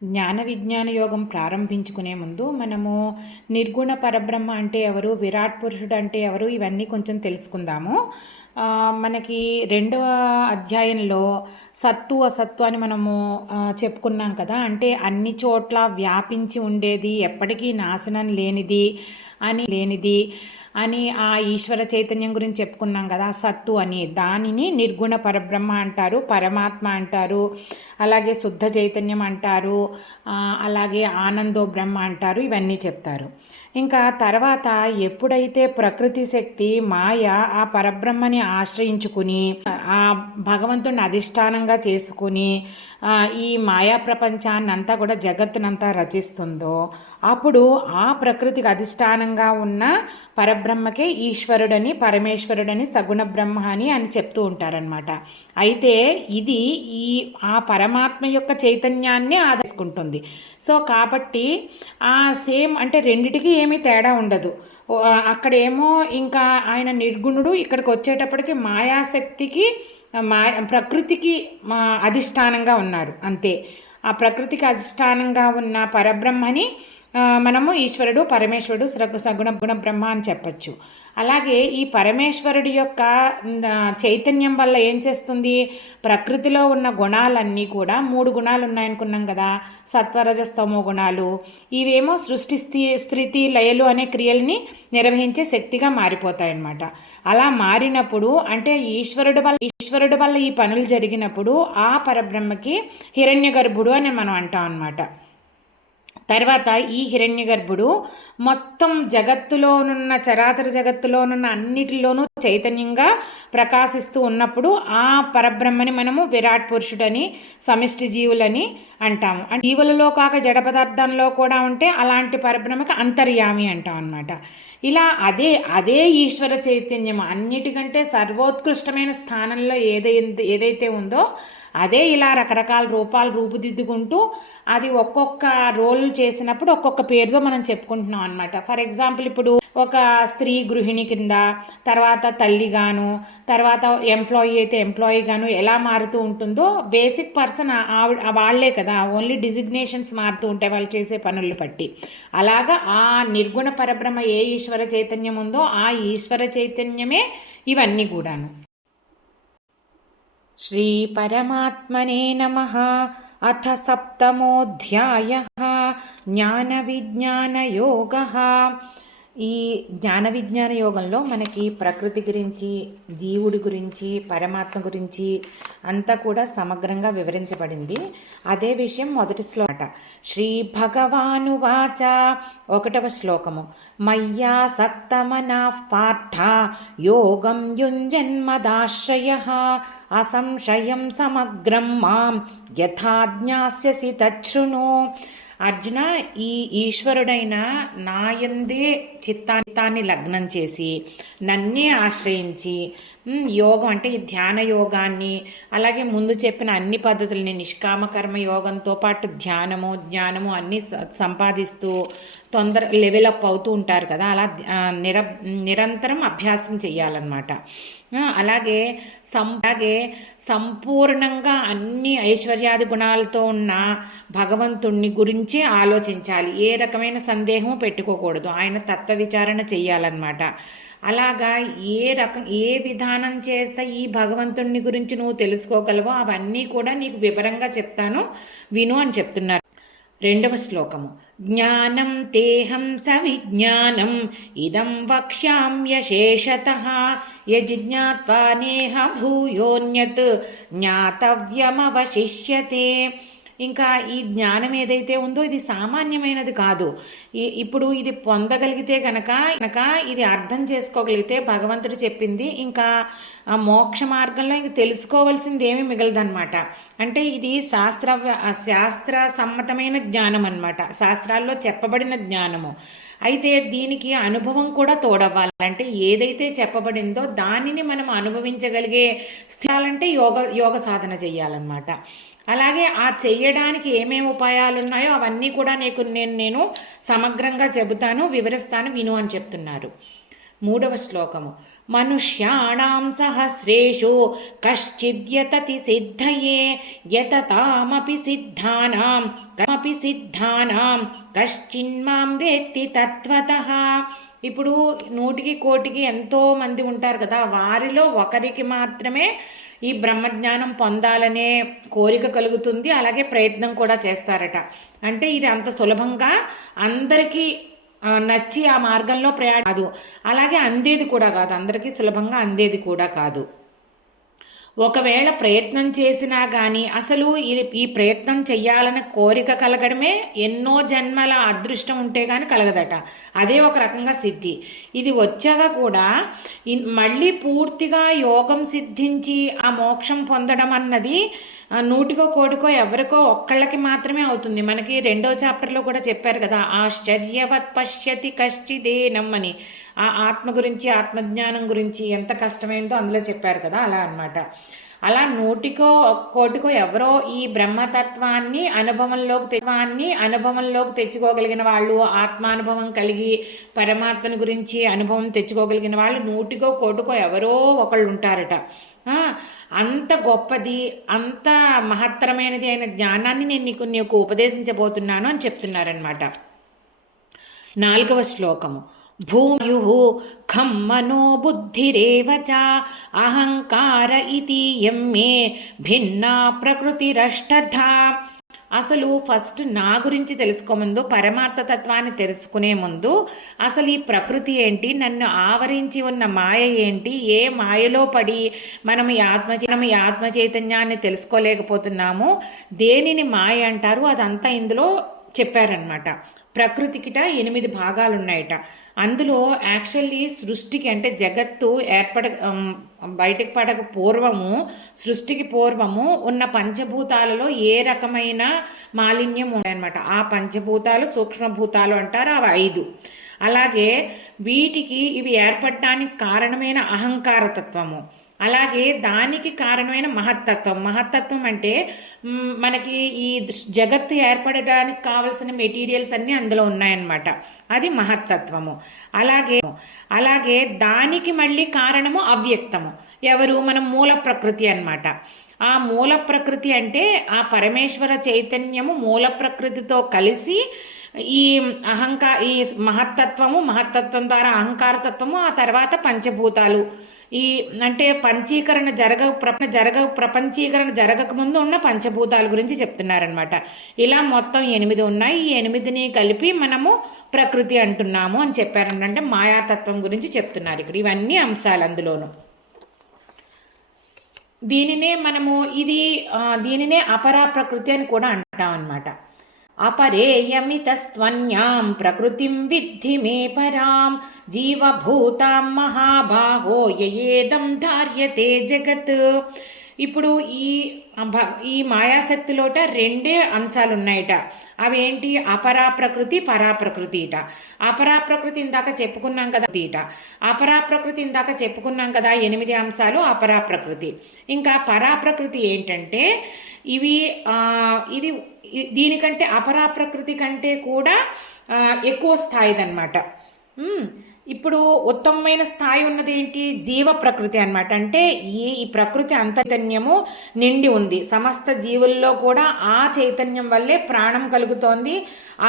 జ్ఞాన విజ్ఞాన యోగం ప్రారంభించుకునే ముందు మనము నిర్గుణ పరబ్రహ్మ అంటే ఎవరు, విరాట్ పురుషుడు అంటే ఎవరు, ఇవన్నీ కొంచెం తెలుసుకుందాము. మనకి 2వ అధ్యాయంలో సత్తు అసత్తు అని మనము చెప్పుకున్నాం కదా. అంటే అన్ని చోట్ల వ్యాపించి ఉండేది, ఎప్పటికీ నాశనం లేనిది అని ఆ ఈశ్వర చైతన్యం గురించి చెప్పుకున్నాం కదా. సత్తు అని దానిని నిర్గుణ పరబ్రహ్మ అంటారు, పరమాత్మ అంటారు, అలాగే శుద్ధ చైతన్యం అంటారు, అలాగే ఆనందో బ్రహ్మ అంటారు. ఇవన్నీ చెప్తారు. ఇంకా తర్వాత ఎప్పుడైతే ప్రకృతి శక్తి మాయ ఆ పరబ్రహ్మని ఆశ్రయించుకుని ఆ భగవంతుడిని అధిష్టానంగా చేసుకుని ఈ మాయా ప్రపంచాన్ని అంతా కూడా జగత్తునంతా రచిస్తుందో అప్పుడు ఆ ప్రకృతికి అధిష్టానంగా ఉన్న పరబ్రహ్మకే ఈశ్వరుడని, పరమేశ్వరుడని, సగుణ బ్రహ్మ అని చెప్తూ ఉంటారనమాట. అయితే ఇది ఆ పరమాత్మ యొక్క చైతన్యాన్ని ఆదర్శించుకుంటుంది. సో కాబట్టి ఆ సేమ్ అంటే రెండిటికి ఏమీ తేడా ఉండదు. అక్కడేమో ఇంకా ఆయన నిర్గుణుడు, ఇక్కడికి వచ్చేటప్పటికి మాయాశక్తికి ప్రకృతికి అధిష్టానంగా ఉన్నాడు అంతే. ఆ ప్రకృతికి అధిష్టానంగా ఉన్న పరబ్రహ్మని మనము ఈశ్వరుడు, పరమేశ్వరుడు, సగుణ బ్రహ్మ అని చెప్పచ్చు. అలాగే ఈ పరమేశ్వరుడి యొక్క చైతన్యం వల్ల ఏం చేస్తుంది, ప్రకృతిలో ఉన్న గుణాలన్నీ కూడా 3 గుణాలు ఉన్నాయనుకున్నాం కదా, సత్వరజస్తమో గుణాలు. ఇవేమో సృష్టి స్థితి లయలు అనే క్రియల్ని నిర్వహించే శక్తిగా మారిపోతాయన్నమాట. అలా మారినప్పుడు అంటే ఈశ్వరుడు వల్ల ఈ పనులు జరిగినప్పుడు ఆ పరబ్రహ్మకి హిరణ్య గర్భుడు అని మనం అంటాం అన్నమాట. తర్వాత ఈ హిరణ్య గర్భుడు మొత్తం జగత్తులోనున్న చరాచర జగత్తులోనున్న అన్నిటిలోనూ చైతన్యంగా ప్రకాశిస్తూ ఉన్నప్పుడు ఆ పరబ్రహ్మని మనము విరాట్ పురుషుడని, సమిష్టి జీవులని అంటాము. అంటే జీవులలో కాక జడ పదార్థంలో కూడా ఉంటే అలాంటి పరబ్రహ్మకి అంతర్యామి అంటాం అన్నమాట. ఇలా అదే ఈశ్వర చైతన్యం అన్నిటికంటే సర్వోత్కృష్టమైన స్థానంలో ఏదైతే ఉందో అదే ఇలా రకరకాల రూపుదిద్దుకుంటూ అది ఒక్కొక్క రోల్ చేసినప్పుడు ఒక్కొక్క పేరుతో మనం చెప్పుకుంటున్నాం అనమాట. ఫర్ ఎగ్జాంపుల్ ఇప్పుడు ఒక స్త్రీ గృహిణి కింద, తర్వాత తల్లిగాను, తర్వాత ఎంప్లాయీ అయితే ఎంప్లాయీగాను ఎలా మారుతూ ఉంటుందో బేసిక్ పర్సన్ వాళ్లే కదా, ఓన్లీ డిజిగ్నేషన్స్ మారుతూ ఉంటాయి వాళ్ళు చేసే పనులు బట్టి. అలాగా ఆ నిర్గుణ పరబ్రహ్మ ఏ ఈశ్వర చైతన్యం ఉందో ఆ ఈశ్వర చైతన్యమే ఇవన్నీ కూడాను. శ్రీ పరమాత్మనే నమః. అథ సప్తమోధ్యాయః జ్ఞాన విజ్ఞాన యోగః. ఈ జ్ఞాన విజ్ఞాన యోగంలో మనకి ప్రకృతి గురించి, జీవుడి గురించి, పరమాత్మ గురించి అంతా కూడా సమగ్రంగా వివరించబడింది. అదే విషయం మొదటి శ్లోకం. శ్రీ భగవానువాచ 1వ శ్లోకము. మయ్యా సక్తమనాః పార్థ యోగం యుంజన్మదాశ్రయః అసంశయం సమగ్రం మాం యథా జ్ఞాస్యసి తచ్ఛృణు. అర్జున, ఈ ఈశ్వరుడైన నాయందే చిత్తాన్ని లగ్నం చేసి నన్నే ఆశ్రయించి యోగం అంటే ఈ ధ్యాన యోగాన్ని, అలాగే ముందు చెప్పిన అన్ని పద్ధతులని, నిష్కామ కర్మ యోగంతో పాటు జ్ఞానము అన్నీ సంపాదిస్తూ లెవెల్ అప్ అవుతూ ఉంటారు కదా. అలా నిరంతరం అభ్యాసం చేయాలన్నమాట. అలాగే సంపూర్ణంగా అన్ని ఐశ్వర్యాది గుణాలతో ఉన్న భగవంతుణ్ణి గురించి ఆలోచించాలి. ఏ రకమైన సందేహము పెట్టుకోకూడదు. ఆయన తత్వ విచారణ చెయ్యాలన్నమాట. అలాగా ఏ విధానం చేస్తే ఈ భగవంతుణ్ణి గురించి నువ్వు తెలుసుకోగలవో అవన్నీ కూడా నీకు వివరంగా చెప్తాను, విను అని చెప్తున్నారు. 2వ శ్లోకము. జ్ఞానం తేహం సవిజ్ఞానం ఇదం వక్ష్యామ్యశేషతః యజిజ్ఞాత్వా నేహ భూయోన్యత్ జ్ఞాతవ్యమవశిష్యతే. ఇంకా ఈ జ్ఞానం ఏదైతే ఉందో ఇది సామాన్యమైనది కాదు. ఇప్పుడు ఇది పొందగలిగితే గనక ఇది అర్థం చేసుకోగలిగితే భగవంతుడు చెప్పింది ఇంకా మోక్ష మార్గంలో ఇంక తెలుసుకోవాల్సింది ఏమీ మిగలదన్నమాట. అంటే ఇది శాస్త్ర సమ్మతమైన జ్ఞానం అన్నమాట, శాస్త్రాల్లో చెప్పబడిన జ్ఞానము. అయితే దీనికి అనుభవం కూడా తోడవ్వాలంటే ఏదైతే చెప్పబడిందో దానిని మనం అనుభవించగలిగే స్థిరాలంటే యోగ సాధన చెయ్యాలన్నమాట. అలాగే ఆ చెయ్యడానికి ఏమేమి ఉపాయాలు ఉన్నాయో అవన్నీ కూడా నేను సమగ్రంగా చెబుతాను, వివరిస్తాను, విను అని చెప్తున్నారు. 3వ శ్లోకము. మనుష్యాణం సహస్రేషు కశ్చిద్యతతి సిద్ధయే యతతామపి సిద్ధానాం కశ్చిన్మాం వేత్తి తత్వతః. ఇప్పుడు 100కి 1,00,00,000 ఎంతో మంది ఉంటారు కదా, వారిలో ఒకరికి మాత్రమే ఈ బ్రహ్మజ్ఞానం పొందాలనే కోరిక కలుగుతుంది, అలాగే ప్రయత్నం కూడా చేస్తారట. అంటే ఇది అంత సులభంగా అందరికీ నచ్చి ఆ మార్గంలో కాదు, అలాగే అందేది కూడా కాదు, అందరికీ సులభంగా అందేది కూడా కాదు. ఒకవేళ ప్రయత్నం చేసినా కానీ అసలు ఈ ప్రయత్నం చెయ్యాలని కోరిక కలగడమే ఎన్నో జన్మల అదృష్టం ఉంటే కానీ కలగదట. అదే ఒక రకంగా సిద్ధి. ఇది వచ్చాక కూడా మళ్ళీ పూర్తిగా యోగం సిద్ధించి ఆ మోక్షం పొందడం అన్నది 100కో 1,00,00,000 ఎవరికో ఒక్కళ్ళకి మాత్రమే అవుతుంది. మనకి 2వ చాప్టర్లో కూడా చెప్పారు కదా, ఆశ్చర్యవత్ పశ్యతి కశ్చిదేనం అని. ఆ ఆత్మ గురించి, ఆత్మజ్ఞానం గురించి ఎంత కష్టమైందో అందులో చెప్పారు కదా, అలా అన్నమాట. అలా 100కో 1,00,00,000 ఎవరో ఈ బ్రహ్మతత్వాన్ని అనుభవంలోకి తెచ్చుకోగలిగిన వాళ్ళు, ఆత్మానుభవం కలిగి పరమాత్మని గురించి అనుభవం తెచ్చుకోగలిగిన వాళ్ళు 100కో 1,00,00,000 ఎవరో ఒకళ్ళు ఉంటారట. అంత గొప్పది, అంత మహత్తరమైనది అయిన జ్ఞానాన్ని నేను నీకు ఉపదేశించబోతున్నాను అని చెప్తున్నారనమాట. 4వ శ్లోకము. భూయు ఖం మనో బుద్ధిరేవ చ అహంకార ఇతీయం మే భిన్నా ప్రకృతిరష్టధా. అసలు ఫస్ట్ నా గురించి తెలుసుకోముందు, పరమార్థ తత్వాన్ని తెలుసుకునే ముందు అసలు ఈ ప్రకృతి ఏంటి, నన్ను ఆవరించి ఉన్న మాయ ఏంటి, ఏ మాయలో పడి మనం ఈ ఆత్మ చైతన్యాన్ని తెలుసుకోలేకపోతున్నాము, దేనిని మాయ అంటారు, అదంతా ఇందులో చెప్పారనమాట. ప్రకృతికిట 8 భాగాలు ఉన్నాయట. అందులో యాక్చువల్లీ సృష్టికి అంటే జగత్తు బయటకు పడక పూర్వము, సృష్టికి పూర్వము ఉన్న పంచభూతాలలో ఏ రకమైన మాలిన్యం ఉన్నాయన్నమాట. ఆ పంచభూతాలు సూక్ష్మభూతాలు అంటారు, అవి 5. అలాగే వీటికి ఇవి ఏర్పడటానికి కారణమైన అహంకారతత్వము, అలాగే దానికి కారణమైన మహత్తత్వం అంటే మనకి ఈ జగత్తు ఏర్పడడానికి కావలసిన మెటీరియల్స్ అన్నీ అందులో ఉన్నాయన్నమాట, అది మహత్తత్వము. అలాగే దానికి మళ్ళీ కారణము అవ్యక్తము, ఎవరు, మనం మూల ప్రకృతి అన్నమాట. ఆ మూల ప్రకృతి అంటే ఆ పరమేశ్వర చైతన్యము మూల ప్రకృతితో కలిసి ఈ ఈ మహత్తత్వం ద్వారా అహంకారతత్వము, ఆ తర్వాత పంచభూతాలు, ఈ అంటే ప్రపంచీకరణ జరగకముందు ఉన్న పంచభూతాల గురించి చెప్తున్నారనమాట. ఇలా మొత్తం 8 ఉన్నాయి. ఈ 8ని కలిపి మనము ప్రకృతి అంటున్నాము అని చెప్పారంటే మాయాతత్వం గురించి చెప్తున్నారు ఇక్కడ. ఇవన్నీ అంశాలు అందులోను. దీనినే అపరా ప్రకృతి అని కూడా అంటాం అన్నమాట. అపరేయమితస్త్వన్యాం ప్రకృతిం విద్ధి మే పరాం జీవభూతాం మహాబాహో యయేదం ధార్యతే జగత్. ఇప్పుడు ఈ మాయాశక్తిలోట 2 అంశాలు ఉన్నాయట. అవేంటి, అపరా ప్రకృతి, పరాప్రకృతి ఇట. అపరాప్రకృతి ఇందాక చెప్పుకున్నాం కదా, 8 అంశాలు అపరాప్రకృతి. ఇంకా పరాప్రకృతి ఏంటంటే ఇది దీనికంటే అపరాప్రకృతి కంటే కూడా ఎక్కువ స్థాయిదన్నమాట. ఇప్పుడు ఉత్తమమైన స్థాయి ఉన్నది ఏంటి, జీవ ప్రకృతి అన్నమాట. అంటే ఈ ప్రకృతి అంతర్చైతన్యము నిండి ఉంది, సమస్త జీవుల్లో కూడా ఆ చైతన్యం వల్లే ప్రాణం కలుగుతోంది.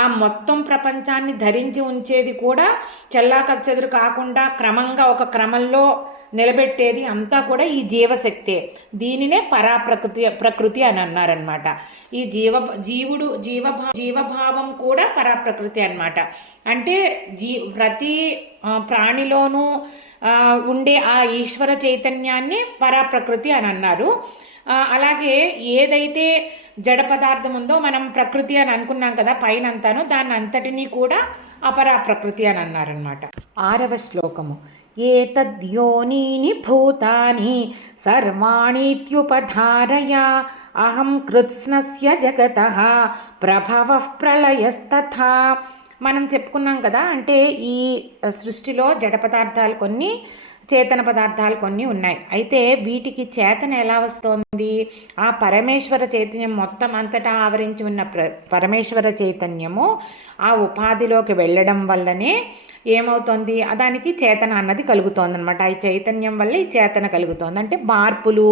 ఆ మొత్తం ప్రపంచాన్ని ధరించి ఉంచేది కూడా చెల్లాకచ్చెదురు కాకుండా క్రమంగా ఒక క్రమంలో నిలబెట్టేది అంతా కూడా ఈ జీవశక్తే. దీనినే ప్రకృతి అని అన్నారనమాట. ఈ జీవభావం కూడా పరాప్రకృతి అన్నమాట. అంటే ప్రతి ప్రాణిలోనూ ఉండే ఆ ఈశ్వర చైతన్యాన్ని పరాప్రకృతి అని అన్నారు. అలాగే ఏదైతే జడ పదార్థం ఉందో మనం ప్రకృతి అని అనుకున్నాం కదా పైనంతాను, దాన్ని అంతటినీ కూడా అపరాప్రకృతి అని అన్నారనమాట. 6వ శ్లోకము. ఏతద్యోనీని భూతాని సర్వాణీత్యుపధారయ అహం కృత్స్నస్య జగతః ప్రభవః ప్రళయస్తథా. మనం చెప్పుకున్నాం కదా, అంటే ఈ సృష్టిలో జడ పదార్థాలు కొన్ని చేతన పదార్థాలు కొన్ని ఉన్నాయి. అయితే వీటికి చేతన ఎలా వస్తోంది? ఆ పరమేశ్వర చైతన్యం మొత్తం అంతటా ఆవరించి ఉన్న పరమేశ్వర చైతన్యము ఆ ఉపాధిలోకి వెళ్ళడం వల్లనే ఏమవుతుంది, దానికి చేతన అన్నది కలుగుతోంది అనమాట. ఈ చైతన్యం వల్ల ఈ చేతన కలుగుతోంది, అంటే మార్పులు,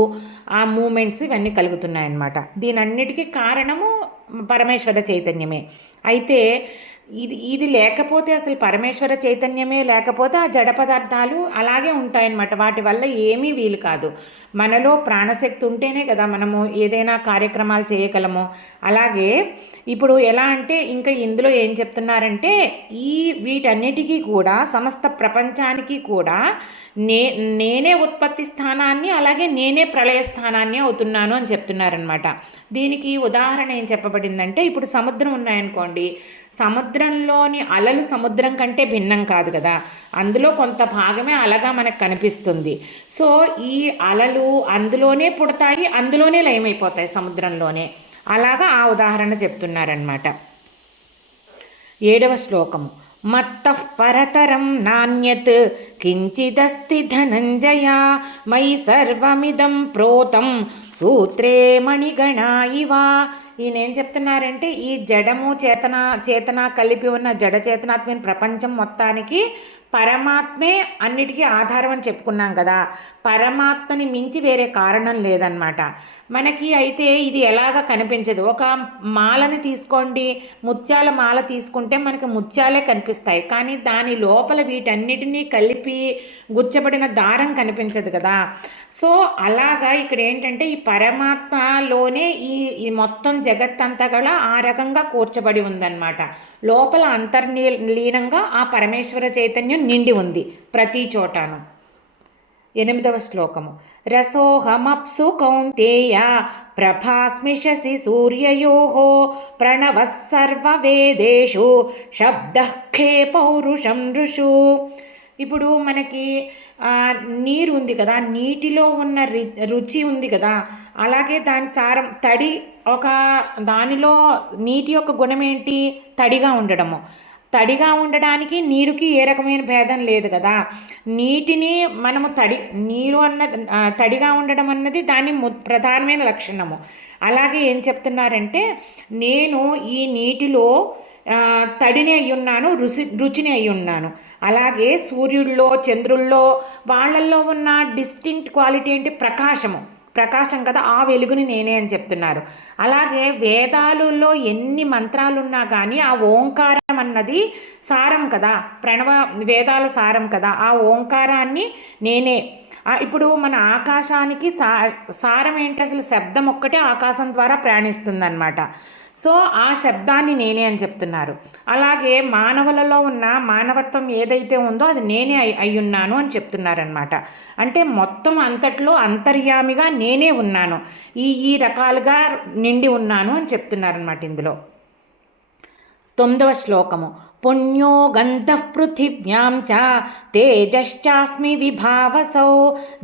ఆ మూమెంట్స్ ఇవన్నీ కలుగుతున్నాయి అన్నమాట. దీనన్నిటికీ కారణము పరమేశ్వర చైతన్యమే. అయితే ఇది లేకపోతే, అసలు పరమేశ్వర చైతన్యమే లేకపోతే ఆ జడ పదార్థాలు అలాగే ఉంటాయన్నమాట. వాటి వల్ల ఏమీ వీలు కాదు. మనలో ప్రాణశక్తి ఉంటేనే కదా మనము ఏదైనా కార్యక్రమాలు చేయగలము. అలాగే ఇప్పుడు ఎలా అంటే, ఇంకా ఇందులో ఏం చెప్తున్నారంటే, వీటన్నిటికీ కూడా సమస్త ప్రపంచానికి కూడా నేనే ఉత్పత్తి స్థానాన్ని, అలాగే నేనే ప్రళయ స్థానాన్ని అవుతున్నాను అని చెప్తున్నారనమాట. దీనికి ఉదాహరణ ఏం చెప్పబడిందంటే, ఇప్పుడు సముద్రం ఉన్నాయనుకోండి, సముద్రంలోని అలలు సముద్రం కంటే భిన్నం కాదు కదా, అందులో కొంత భాగమే అలగా మనకు కనిపిస్తుంది. సో ఈ అలలు అందులోనే పుడతాయి, అందులోనే లయమైపోతాయి సముద్రంలోనే. అలాగా ఆ ఉదాహరణ చెప్తున్నారనమాట. 7వ శ్లోకము. మత్తః పరతరం నాణ్యత్ కించిదస్తి ధనంజయ మయి సర్వమిదం ప్రోతం సూత్రే మణిగణా ఇవ. ఈయన ఏం చెప్తున్నారంటే, ఈ జడము చేతన కలిపి ఉన్న జడ చేతనాత్మైన ప్రపంచం మొత్తానికి పరమాత్మే అన్నిటికీ ఆధారం అని చెప్పుకున్నాం కదా. పరమాత్మని మించి వేరే కారణం లేదనమాట మనకి. అయితే ఇది ఎలాగ కనిపించదు. ఒక మాలని తీసుకోండి, ముత్యాల మాల తీసుకుంటే మనకి ముత్యాలే కనిపిస్తాయి, కానీ దాని లోపల వీటన్నిటినీ కలిపి గుచ్చబడిన దారం కనిపించదు కదా. సో అలాగా ఇక్కడ ఏంటంటే, ఈ పరమాత్మలోనే ఈ మొత్తం జగత్తంతా కూడా ఆ రకంగా కూర్చబడి ఉందన్నమాట. లోపల అంతర్లీనంగా ఆ పరమేశ్వర చైతన్యం నిండి ఉంది ప్రతి చోటాను. 8వ శ్లోకము. రసోహమప్సు కౌంతేయ ప్రభాస్మిషసి సూర్యయోః ప్రణవః సర్వవేదేషు శబ్దః ఖే పౌరుషం ఋషు. ఇప్పుడు మనకి నీరు ఉంది కదా, నీటిలో ఉన్న రుచి ఉంది కదా, అలాగే దాని సారం తడి. ఒక దానిలో నీటి యొక్క గుణం ఏంటి? తడిగా ఉండడము. తడిగా ఉండడానికి నీరుకి ఏ రకమైన భేదం లేదు కదా. నీటిని మనము నీరు తడిగా ఉండడం అన్నది దాని ప్రధానమైన లక్షణము. అలాగే ఏం చెప్తున్నారంటే, నేను ఈ నీటిలో తడిని అయి ఉన్నాను, రుచిని అయి ఉన్నాను. అలాగే సూర్యుల్లో, చంద్రుల్లో, వాళ్ళల్లో ఉన్న డిస్టింక్ట్ క్వాలిటీ ఏంటి? ప్రకాశం కదా, ఆ వెలుగుని నేనే అని చెప్తున్నారు. అలాగే వేదాలలో ఎన్ని మంత్రాలు ఉన్నా కానీ ఆ ఓంకారం అన్నది సారం కదా, వేదాల సారం కదా, ఆ ఓంకారాన్ని నేనే. ఇప్పుడు మన ఆకాశానికి సారం ఏంటి? అసలు శబ్దం ఒక్కటే ఆకాశం ద్వారా ప్రయాణిస్తుందన్నమాట. సో ఆ శబ్దాన్ని నేనే అని చెప్తున్నారు. అలాగే మానవులలో ఉన్న మానవత్వం ఏదైతే ఉందో అది నేనే అయ్యున్నాను అని చెప్తున్నారనమాట. అంటే మొత్తం అంతట్లో అంతర్యామిగా నేనే ఉన్నాను, ఈ రకాలుగా నిండి ఉన్నాను అని చెప్తున్నారనమాట ఇందులో. 9వ శ్లోకము. పుణ్యో గంధః పృథివ్యాం చ తేజశ్చాస్మి విభావసౌ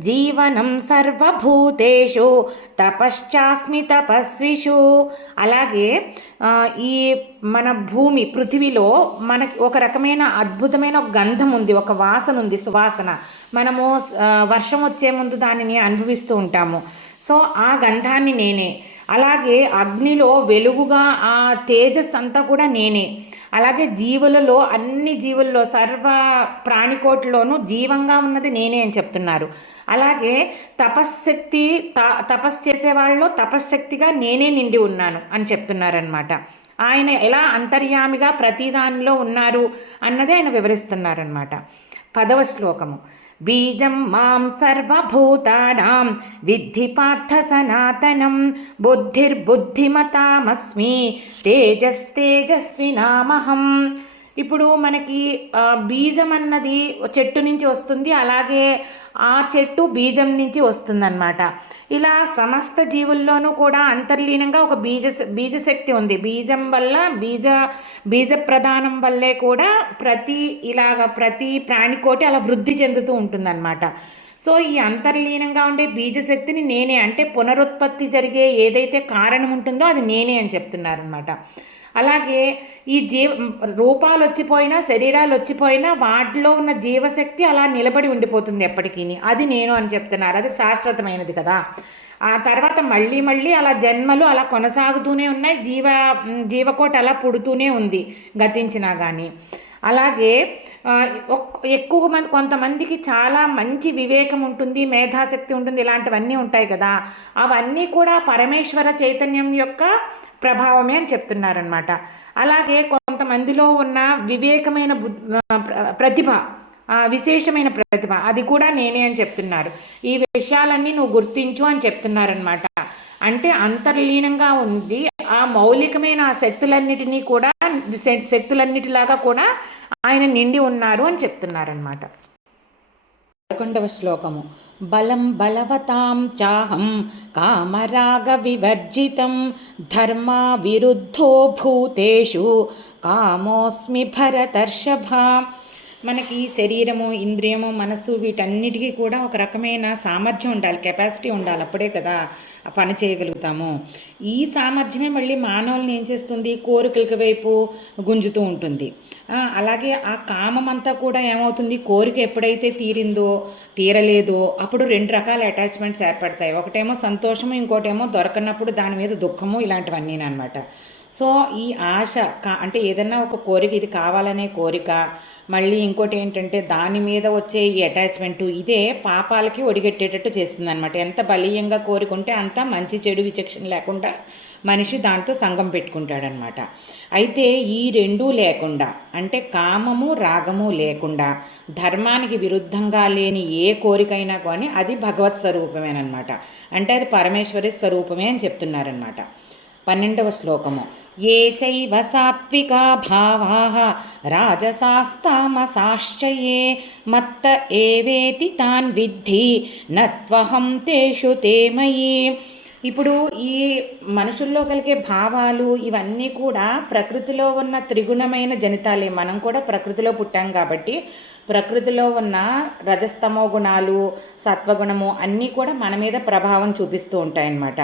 జీవనం సర్వభూతేషు తపశ్చాస్మి తపస్విషు. అలాగే ఈ మన భూమి పృథివిలో మనకి ఒక రకమైన అద్భుతమైన గంధం ఉంది, ఒక వాసన ఉంది, సువాసన. మనము వర్షం వచ్చే ముందు దానిని అనుభవిస్తూ ఉంటాము. సో ఆ గంధాన్ని నేనే. అలాగే అగ్నిలో వెలుగుగా ఆ తేజస్ అంతా కూడా నేనే. అలాగే జీవులలో, అన్ని జీవుల్లో, సర్వ ప్రాణికోట్లోనూ జీవంగా ఉన్నది నేనే అని చెప్తున్నారు. అలాగే తపస్సు చేసే వాళ్ళలో తపశ్శక్తిగా నేనే నిండి ఉన్నాను అని చెప్తున్నారనమాట. ఆయన ఎలా అంతర్యామిగా ప్రతిదానిలో ఉన్నారు అన్నదే ఆయన వివరిస్తున్నారనమాట. 10వ శ్లోకము. బీజం మాం సర్వభూతానాం విద్ధి పార్థ సనాతనం బుద్ధిర్బుద్ధిమతామస్మి తేజస్తేజస్వినామహం. ఇప్పుడు మనకి బీజం అన్నది చెట్టు నుంచి వస్తుంది, అలాగే ఆ చెట్టు బీజం నుంచి వస్తుందన్నమాట. ఇలా సమస్త జీవుల్లోనూ కూడా అంతర్లీనంగా ఒక బీజశక్తి ఉంది. బీజం వల్ల బీజ ప్రధానం వల్లే కూడా ప్రతి ప్రాణికోటి అలా వృద్ధి చెందుతూ ఉంటుందన్నమాట. సో ఈ అంతర్లీనంగా ఉండే బీజశక్తిని నేనే, అంటే పునరుత్పత్తి జరిగే ఏదైతే కారణం ఉంటుందో అది నేనే అని చెప్తున్నారనమాట. అలాగే ఈ రూపాలు వచ్చిపోయినా, శరీరాలు వచ్చిపోయినా వాటిలో ఉన్న జీవశక్తి అలా నిలబడి ఉండిపోతుంది ఎప్పటికీ. అది నేను అని చెప్తున్నారు. అది శాశ్వతమైనది కదా. ఆ తర్వాత మళ్ళీ మళ్ళీ అలా జన్మలు అలా కొనసాగుతూనే ఉన్నాయి. జీవకోటి అలా పుడుతూనే ఉంది గతించినా కానీ. అలాగే ఎక్కువ మంది, కొంతమందికి చాలా మంచి వివేకం ఉంటుంది, మేధాశక్తి ఉంటుంది, ఇలాంటివన్నీ ఉంటాయి కదా. అవన్నీ కూడా పరమేశ్వర చైతన్యం యొక్క ప్రభావమే అని చెప్తున్నారనమాట. అలాగే కొంతమందిలో ఉన్న వివేకమైన ప్రతిభ, విశేషమైన ప్రతిభ, అది కూడా నేనే అని చెప్తున్నారు. ఈ విషయాలన్నీ నువ్వు గుర్తించు అని చెప్తున్నారనమాట. అంటే అంతర్లీనంగా ఉంది ఆ మౌలికమైన ఆ శక్తులన్నిటినీ కూడా, శక్తులన్నిటిలాగా కూడా ఆయన నిండి ఉన్నారు అని చెప్తున్నారనమాట. 11వ శ్లోకము. బలం బలవతాం చాహం కామరాగ వివర్జితం ధర్మా విరుద్ధో భూతేషు కామోస్మి భరతర్షభ. మనకి శరీరము, ఇంద్రియము, మనసు వీటన్నిటికీ కూడా ఒక రకమైన సామర్థ్యం ఉండాలి, కెపాసిటీ ఉండాలి. అప్పుడే కదా పని చేయగలుగుతాము. ఈ సామర్థ్యమే మళ్ళీ మానవుల్ని ఏం చేస్తుంది, కోరికల వైపు గుంజుతూ ఉంటుంది. అలాగే ఆ కామం అంతా కూడా ఏమవుతుంది, కోరిక ఎప్పుడైతే తీరలేదో అప్పుడు 2 రకాల అటాచ్మెంట్స్ ఏర్పడతాయి. ఒకటేమో సంతోషము, ఇంకోటేమో దొరకనప్పుడు దాని మీద దుఃఖము, ఇలాంటివన్నీ అనమాట. సో ఈ ఆశ అంటే ఏదన్నా ఒక కోరిక, ఇది కావాలనే కోరిక, మళ్ళీ ఇంకోటి ఏంటంటే దాని మీద వచ్చే ఈ అటాచ్మెంటు, ఇదే పాపాలకి ఒడిగట్టేటట్టు చేస్తుంది అనమాట. ఎంత బలీయంగా కోరుకుంటే అంత మంచి చెడు విచక్షణ లేకుండా మనిషి దాంతో సంఘం పెట్టుకుంటాడనమాట. అయితే ఈ రెండూ లేకుండా, అంటే కామము రాగము లేకుండా, ధర్మానికి విరుద్ధంగా లేని ఏ కోరికైనా కానీ అది భగవత్ స్వరూపమేనమాట. అంటే అది పరమేశ్వరి స్వరూపమే అని చెప్తున్నారనమాట. 12వ శ్లోకము. ఏ చైవ సాత్వికా భావాః రాజసాస్తామసాశ్చయే మత్త ఏవేతి తాన్ విద్ధి నత్వహం తేషు తేమయి. ఇప్పుడు ఈ మనుషుల్లో కలిగే భావాలు ఇవన్నీ కూడా ప్రకృతిలో ఉన్న త్రిగుణమైన జనితాలే. మనం కూడా ప్రకృతిలో పుట్టాం కాబట్టి ప్రకృతిలో ఉన్న రజస్తమో గుణాలు, సత్వగుణము అన్నీ కూడా మన మీద ప్రభావం చూపిస్తూ ఉంటాయన్నమాట.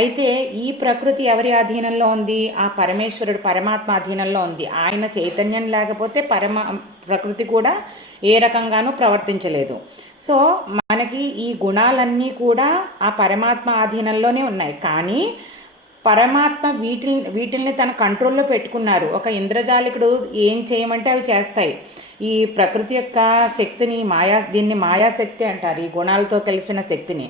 అయితే ఈ ప్రకృతి ఎవరి అధీనంలో ఉంది, ఆ పరమేశ్వరుడు పరమాత్మ అధీనంలో ఉంది. ఆయన చైతన్యం లేకపోతే ప్రకృతి కూడా ఏ రకంగానూ ప్రవర్తించలేదు. సో మనకి ఈ గుణాలన్నీ కూడా ఆ పరమాత్మ ఆధీనంలోనే ఉన్నాయి. కానీ పరమాత్మ వీటిల్ని తన కంట్రోల్లో పెట్టుకున్నారు. ఒక ఇంద్రజాలికుడు ఏం చేయమంటే అవి చేస్తాయి. ఈ ప్రకృతి యొక్క శక్తిని దీన్ని మాయాశక్తి అంటారు, ఈ గుణాలతో కలిసిన శక్తిని.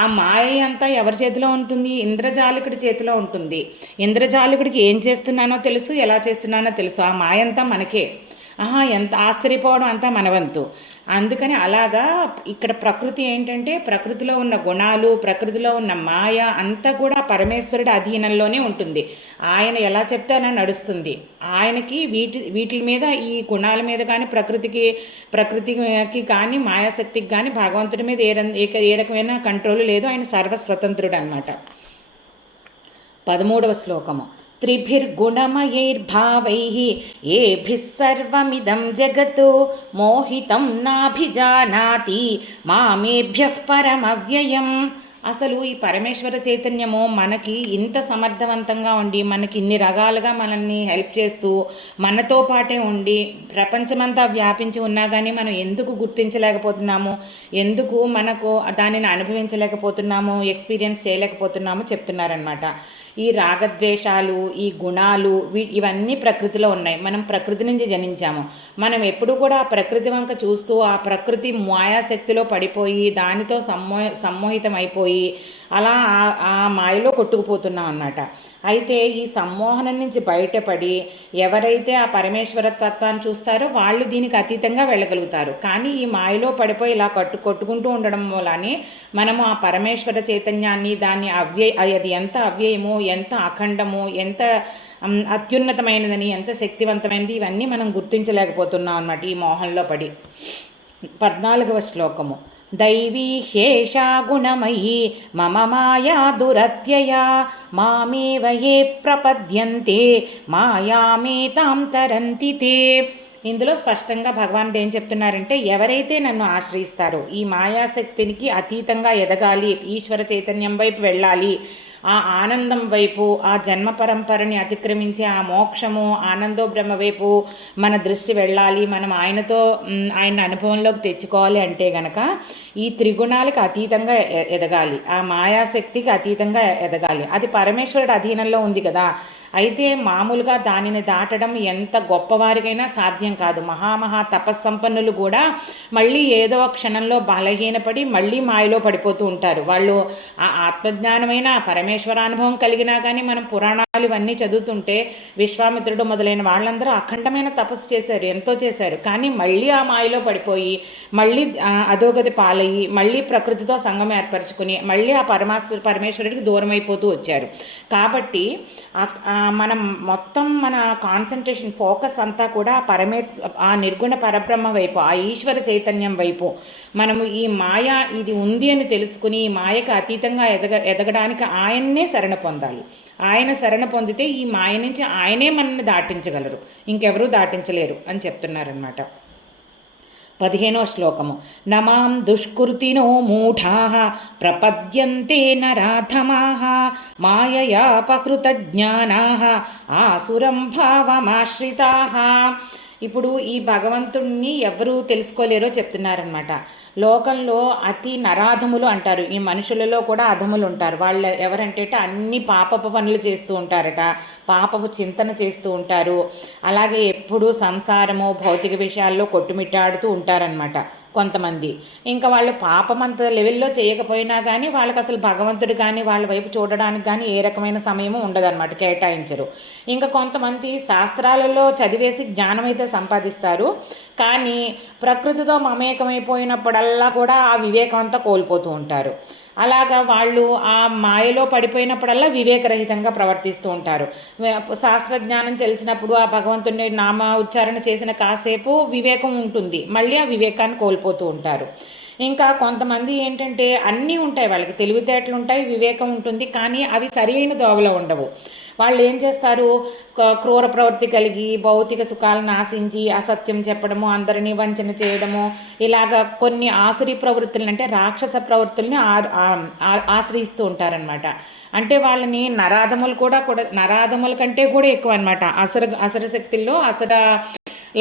ఆ మాయ అంతా ఎవరి చేతిలో ఉంటుంది, ఇంద్రజాలికుడి చేతిలో ఉంటుంది. ఇంద్రజాలికుడికి ఏం చేస్తున్నానో తెలుసు, ఎలా చేస్తున్నానో తెలుసు. ఆ మాయ అంతా మనకే. ఎంత ఆశ్చర్యపోవడం అంతా మనవంతు. అందుకని అలాగా ఇక్కడ ప్రకృతి ఏంటంటే ప్రకృతిలో ఉన్న గుణాలు, ప్రకృతిలో ఉన్న మాయ అంతా కూడా పరమేశ్వరుడి అధీనంలోనే ఉంటుంది. ఆయన ఎలా చెప్తే అలా నడుస్తుంది. ఆయనకి వీటి మీద, ఈ గుణాల మీద కానీ, ప్రకృతికి కానీ, మాయాశక్తికి కానీ భగవంతుడి మీద ఏ రకమైన కంట్రోల్ లేదు. ఆయన సర్వస్వతంత్రుడు అనమాట. 13వ శ్లోకము. త్రిభిర్గుణమయైర్భావైః ఏభిః సర్వమిదం జగత్ మోహితం నాభిజానాతి మామేభ్యః పరమవ్యయం. అసలు ఈ పరమేశ్వర చైతన్యము మనకి ఇంత సమర్థవంతంగా ఉండి, మనకి ఇన్ని రకాలుగా మనల్ని హెల్ప్ చేస్తూ, మనతో పాటే ఉండి ప్రపంచమంతా వ్యాపించి ఉన్నా కానీ మనం ఎందుకు గుర్తించలేకపోతున్నాము, ఎందుకు మనకు దానిని అనుభవించలేకపోతున్నాము, ఎక్స్పీరియన్స్ చేయలేకపోతున్నాము చెప్తున్నారనమాట. ఈ రాగద్వేషాలు, ఈ గుణాలు, ఇవన్నీ ప్రకృతిలో ఉన్నాయి. మనం ప్రకృతి నుంచి జనించాము. మనం ఎప్పుడు కూడా ఆ ప్రకృతి వంక చూస్తూ ఆ ప్రకృతి మాయాశక్తిలో పడిపోయి దానితో సమ్మోహితం అయిపోయి అలా ఆ మాయలో కొట్టుకుపోతున్నాం అన్నమాట. అయితే ఈ సమ్మోహనం నుంచి బయటపడి ఎవరైతే ఆ పరమేశ్వర తత్వాన్ని చూస్తారో వాళ్ళు దీనికి అతీతంగా వెళ్ళగలుగుతారు. కానీ ఈ మాయలో పడిపోయి ఇలా కొట్టుకుంటూ ఉండడం వల్లనే మనము ఆ పరమేశ్వర చైతన్యాన్ని, దాన్ని అది ఎంత అవ్యయమో, ఎంత అఖండమో, ఎంత అత్యున్నతమైనదని, ఎంత శక్తివంతమైనది, ఇవన్నీ మనం గుర్తించలేకపోతున్నాం అన్నమాట ఈ మోహంలో పడి. 14వ శ్లోకము. దైవీ శేషా గుణమయీ మమ మాయా దురత్యయా మామేవ యే ప్రపద్యంతే మాయామేతాం తరంతి తే. ఇందులో స్పష్టంగా భగవానుడు ఏం చెప్తున్నారంటే, ఎవరైతే నన్ను ఆశ్రయిస్తారో, ఈ మాయాశక్తికి అతీతంగా ఎదగాలి, ఈశ్వర చైతన్యం వైపు వెళ్ళాలి ఆ ఆనందం వైపు, ఆ జన్మ పరంపరని అతిక్రమించే ఆ మోక్షము, ఆనందో బ్రహ్మ వైపు మన దృష్టి వెళ్ళాలి, మనం ఆయన అనుభవంలోకి తెచ్చుకోవాలి అంటే గనక ఈ త్రిగుణాలకు అతీతంగా ఎదగాలి, ఆ మాయాశక్తికి అతీతంగా ఎదగాలి. అది పరమేశ్వరుడు అధీనంలో ఉంది కదా. అయితే మామూలుగా దానిని దాటడం ఎంత గొప్పవారికైనా సాధ్యం కాదు. మహామహా తపస్సంపన్నులు కూడా మళ్ళీ ఏదో క్షణంలో బలహీనపడి మళ్ళీ మాయలో పడిపోతూ ఉంటారు. వాళ్ళు ఆ ఆత్మజ్ఞానమైన పరమేశ్వరానుభవం కలిగినా కానీ మనం పురాణాలు ఇవన్నీ చదువుతుంటే విశ్వామిత్రుడు మొదలైన వాళ్ళందరూ అఖండమైన తపస్సు చేశారు, ఎంతో చేశారు. కానీ మళ్ళీ ఆ మాయలో పడిపోయి మళ్ళీ అధోగతి పాలయ్యి మళ్ళీ ప్రకృతితో సంగం ఏర్పరచుకుని మళ్ళీ ఆ పరమేశ్వరుడికి దూరం అయిపోతూ వచ్చారు. కాబట్టి మనం మొత్తం మన కాన్సన్ట్రేషన్ ఫోకస్ అంతా కూడా ఆ నిర్గుణ పరబ్రహ్మ వైపు, ఆ ఈశ్వర చైతన్యం వైపు మనము ఈ మాయ ఇది ఉంది అని తెలుసుకుని ఈ మాయకు అతీతంగా ఎదగడానికి ఆయన్నే శరణ పొందాలి. ఆయన శరణ పొందితే ఈ మాయ నుంచి ఆయనే మనల్ని దాటించగలరు, ఇంకెవరూ దాటించలేరు అని చెప్తున్నారనమాట. 15వ శ్లోకము. నమాం దుష్కృతినో మూఢా ప్రపద్యంతే నరాధమాః మాయయాపహృత జ్ఞానాః ఆసురం భావమాశ్రితాః. ఇప్పుడు ఈ భగవంతుణ్ణి ఎవరు తెలుసుకోలేరో చెప్తున్నారనమాట. లోకంలో అతి నరాధములు అంటారు, ఈ మనుషులలో కూడా అధములు ఉంటారు. వాళ్ళు ఎవరంటే అన్ని పాపపు పనులు చేస్తూ ఉంటారట, పాపపు చింతన చేస్తూ ఉంటారు. అలాగే ఎప్పుడూ సంసారము భౌతిక విషయాల్లో కొట్టుమిట్టాడుతూ ఉంటారనమాట కొంతమంది. ఇంకా వాళ్ళు పాపమంత లెవెల్లో చేయకపోయినా కానీ వాళ్ళకి అసలు భగవంతుడు కానీ వాళ్ళ వైపు చూడడానికి కానీ ఏ రకమైన సమయము ఉండదన్నమాట, కేటాయించరు. ఇంకా కొంతమంది శాస్త్రాలలో చదివేసి జ్ఞానం అయితే సంపాదిస్తారు, కానీ ప్రకృతితో మమేకమైపోయినప్పుడల్లా కూడా ఆ వివేకం అంతా కోల్పోతూ ఉంటారు. అలాగా వాళ్ళు ఆ మాయలో పడిపోయినప్పుడల్లా వివేకరహితంగా ప్రవర్తిస్తూ ఉంటారు. శాస్త్రజ్ఞానం తెలిసినప్పుడు ఆ భగవంతుని నామ ఉచ్చారణ చేసిన కాసేపు వివేకం ఉంటుంది, మళ్ళీ ఆ వివేకాన్ని కోల్పోతూ ఉంటారు. ఇంకా కొంతమంది ఏంటంటే అన్నీ ఉంటాయి, వాళ్ళకి తెలివితేటలు ఉంటాయి, వివేకం ఉంటుంది, కానీ అవి సరైన దోవలో ఉండవు. వాళ్ళు ఏం చేస్తారు, క్రూర ప్రవృత్తి కలిగి భౌతిక సుఖాలను ఆశించి అసత్యం చెప్పడము, అందరినీ వంచన చేయడము, ఇలాగ కొన్ని ఆసురీ ప్రవృత్తులను అంటే రాక్షస ప్రవృత్తుల్ని ఆశ్రయిస్తూ ఉంటారనమాట. అంటే వాళ్ళని నరాధముల కంటే కూడా ఎక్కువ అనమాట, అసుర శక్తుల్లో అసుర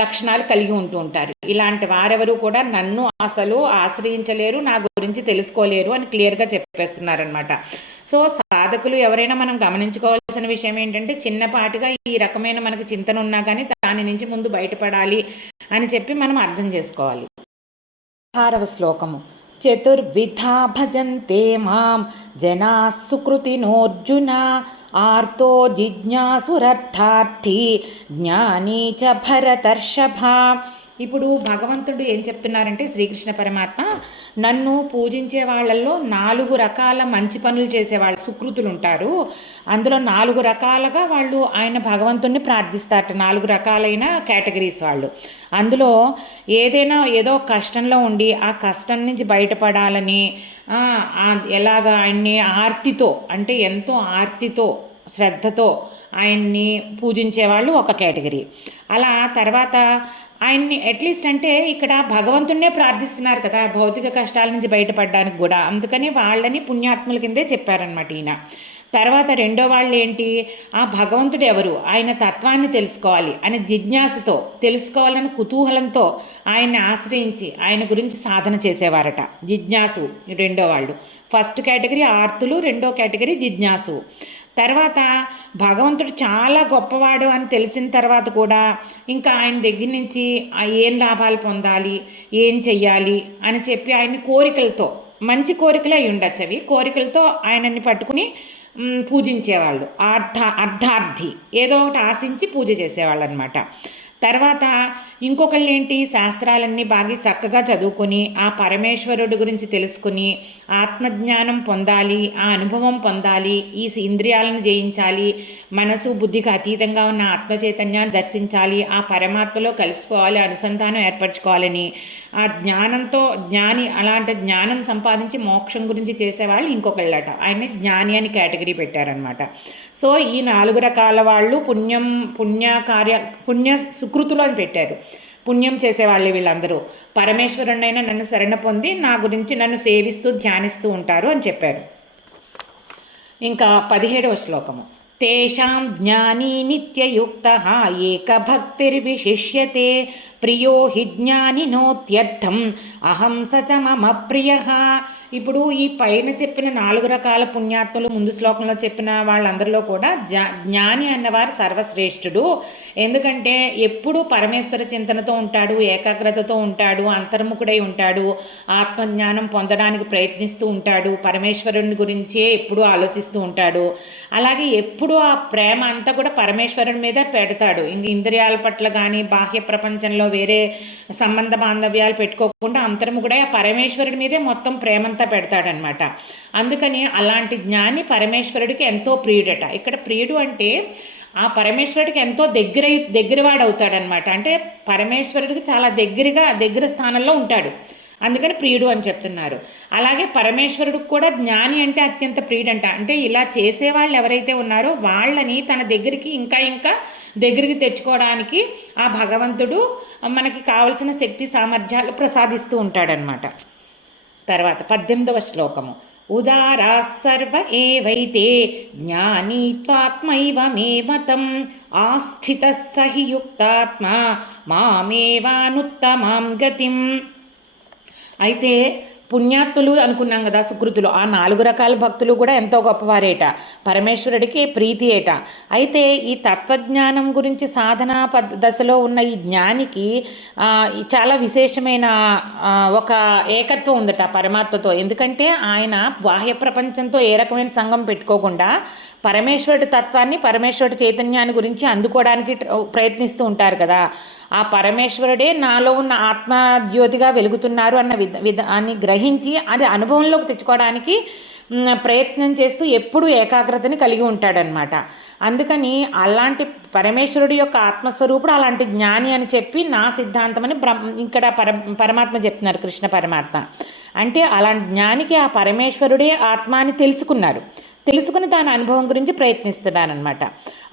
లక్షణాలు కలిగి ఉంటూ ఉంటారు. ఇలాంటి వారెవరు కూడా నన్ను అసలు ఆశ్రయించలేరు, నా గురించి తెలుసుకోలేరు అని క్లియర్గా చెప్పేస్తున్నారనమాట. సో సాధకులు ఎవరైనా మనం గమనించుకోవాల్సిన విషయం ఏంటంటే చిన్నపాటిగా ఈ రకమైన మనకి చింతన ఉన్నా కానీ దాని నుంచి ముందు బయటపడాలి అని చెప్పి మనం అర్థం చేసుకోవాలి. 6వ శ్లోకము. చతుర్విధా భజంతే మాం జనా సుకృతినోర్జున ఆర్తో జిజ్ఞాసురర్థార్థి జ్ఞానీ చ భరతర్షభ. ఇప్పుడు భగవంతుడు ఏం చెప్తున్నారంటే శ్రీకృష్ణ పరమాత్మ నన్ను పూజించే వాళ్ళల్లో 4 రకాల మంచి పనులు చేసేవాళ్ళు సుకృతులు ఉంటారు. అందులో 4 రకాలుగా వాళ్ళు ఆయన భగవంతుణ్ణి ప్రార్థిస్తారట, 4 రకాలైన కేటగిరీస్ వాళ్ళు. అందులో ఏదో కష్టంలో ఉండి ఆ కష్టం నుంచి బయటపడాలని ఎలాగా ఆయన్ని ఆర్తితో అంటే ఎంతో ఆర్తితో శ్రద్ధతో ఆయన్ని పూజించేవాళ్ళు ఒక కేటగిరీ. అలా తర్వాత ఆయన్ని అట్లీస్ట్ అంటే ఇక్కడ భగవంతుణ్ణే ప్రార్థిస్తున్నారు కదా భౌతిక కష్టాల నుంచి బయటపడడానికి కూడా, అందుకని వాళ్ళని పుణ్యాత్ముల కిందే చెప్పారనమాట ఈయన. తర్వాత రెండో వాళ్ళు ఏంటి, ఆ భగవంతుడు ఎవరు, ఆయన తత్వాన్ని తెలుసుకోవాలి అని జిజ్ఞాసతో తెలుసుకోవాలని కుతూహలంతో ఆయన్ని ఆశ్రయించి ఆయన గురించి సాధన చేసేవారట, జిజ్ఞాసు రెండో వాళ్ళు. ఫస్ట్ కేటగిరీ ఆర్తులు, రెండో కేటగిరీ జిజ్ఞాసు. తర్వాత భగవంతుడు చాలా గొప్పవాడు అని తెలిసిన తర్వాత కూడా ఇంకా ఆయన దగ్గర నుంచి ఏం లాభాలు పొందాలి, ఏం చెయ్యాలి అని చెప్పి ఆయన్ని కోరికలతో, మంచి కోరికలు అయి ఉండొచ్చు అవి, కోరికలతో ఆయనని పట్టుకుని పూజించేవాళ్ళు. అర్ధార్థి ఏదో ఒకటి ఆశించి పూజ చేసేవాళ్ళు అనమాట. తర్వాత ఇంకొకళ్ళు ఏంటి, శాస్త్రాలన్నీ బాగా చక్కగా చదువుకొని ఆ పరమేశ్వరుడి గురించి తెలుసుకుని ఆత్మజ్ఞానం పొందాలి, ఆ అనుభవం పొందాలి, ఈ ఇంద్రియాలను జయించాలి, మనసు బుద్ధికి అతీతంగా ఉన్న ఆత్మచైతన్యాన్ని దర్శించాలి, ఆ పరమాత్మలో కలిసిపోవాలి, అనుసంధానం ఏర్పరచుకోవాలని ఆ జ్ఞానంతో అలాంటి జ్ఞానం సంపాదించి మోక్షం గురించి చేసేవాళ్ళు ఇంకొకళ్ళట, ఆయన్ని జ్ఞాని అని కేటగిరీ పెట్టారనమాట. సో ఈ 4 రకాల వాళ్ళు పుణ్య సుకృతులు అని పెట్టారు, పుణ్యం చేసేవాళ్ళు వీళ్ళందరూ. పరమేశ్వరునైనా నన్ను శరణ పొంది నా గురించి నన్ను సేవిస్తూ ధ్యానిస్తూ ఉంటారు అని చెప్పారు. ఇంకా 17వ శ్లోకము. తేషాం జ్ఞానీ నిత్యయుక్తః ఏకభక్తిర్విశిష్యతే ప్రియో హి జ్ఞానినోత్యర్థం అహం స చ మమ ప్రియః. ఇప్పుడు ఈ పైన చెప్పిన 4 రకాల పుణ్యాత్ములు ముందు శ్లోకంలో చెప్పిన వాళ్ళందరిలో కూడా జ్ఞాని అన్నవారు సర్వశ్రేష్ఠుడు. ఎందుకంటే ఎప్పుడూ పరమేశ్వర చింతనతో ఉంటాడు, ఏకాగ్రతతో ఉంటాడు, అంతర్ముఖుడై ఉంటాడు, ఆత్మజ్ఞానం పొందడానికి ప్రయత్నిస్తూ ఉంటాడు, పరమేశ్వరుని గురించే ఎప్పుడూ ఆలోచిస్తూ ఉంటాడు. అలాగే ఎప్పుడూ ఆ ప్రేమ అంతా కూడా పరమేశ్వరుని మీద పెడతాడు. ఇంద్రియాల పట్ల కానీ బాహ్య ప్రపంచంలో వేరే సంబంధ బాంధవ్యాలు పెట్టుకోకుండా అంతర్ముఖుడై ఆ పరమేశ్వరుడి మీదే మొత్తం ప్రేమంతా పెడతాడనమాట. అందుకని అలాంటి జ్ఞాని పరమేశ్వరుడికి ఎంతో ప్రియుడట. ఇక్కడ ప్రియుడు అంటే ఆ పరమేశ్వరుడికి ఎంతో దగ్గరవాడు అవుతాడనమాట. అంటే పరమేశ్వరుడికి చాలా దగ్గర స్థానంలో ఉంటాడు, అందుకని ప్రియుడు అని చెప్తున్నారు. అలాగే పరమేశ్వరుడికి కూడా జ్ఞాని అంటే అత్యంత ప్రియుడంట. అంటే ఇలా చేసేవాళ్ళు ఎవరైతే ఉన్నారో వాళ్ళని తన దగ్గరికి ఇంకా దగ్గరికి తెచ్చుకోవడానికి ఆ భగవంతుడు మనకి కావలసిన శక్తి సామర్థ్యాలు ప్రసాదిస్తూ ఉంటాడనమాట. తర్వాత 18వ శ్లోకము. ఉదారా సర్వ ఏవైతే జ్ఞానీ త్వాత్మైవ మే మతం ఆస్థిత సహి యుక్తాత్మ మామేవానుత్తమాం గతిం. అయితే పుణ్యాత్ములు అనుకున్నాం కదా, సుకృతులు, ఆ 4 రకాల భక్తులు కూడా ఎంతో గొప్పవారేట, పరమేశ్వరుడికి ప్రీతి ఏట. అయితే ఈ తత్వజ్ఞానం గురించి సాధనా దశలో ఉన్న ఈ జ్ఞానికి చాలా విశేషమైన ఒక ఏకత్వం ఉందట పరమాత్మతో. ఎందుకంటే ఆయన బాహ్య ప్రపంచంతో ఏ రకమైన సంఘం పెట్టుకోకుండా పరమేశ్వరుడి తత్వాన్ని, పరమేశ్వరుడి చైతన్యాన్ని గురించి అందుకోవడానికి ప్రయత్నిస్తూ ఉంటారు కదా. ఆ పరమేశ్వరుడే నాలో ఉన్న ఆత్మజ్యోతిగా వెలుగుతున్నారు అన్న విధాన్ని గ్రహించి అది అనుభవంలోకి తెచ్చుకోవడానికి ప్రయత్నం చేస్తూ ఎప్పుడూ ఏకాగ్రతని కలిగి ఉంటాడనమాట. అందుకని అలాంటి పరమేశ్వరుడి యొక్క ఆత్మస్వరూపుడు అలాంటి జ్ఞాని అని చెప్పి నా సిద్ధాంతం అని ఇక్కడ పరమాత్మ చెప్తున్నారు, కృష్ణ పరమాత్మ. అంటే అలాంటి జ్ఞానికి ఆ పరమేశ్వరుడే ఆత్మ అని తెలుసుకుని దాని అనుభవం గురించి ప్రయత్నిస్తున్నానమాట.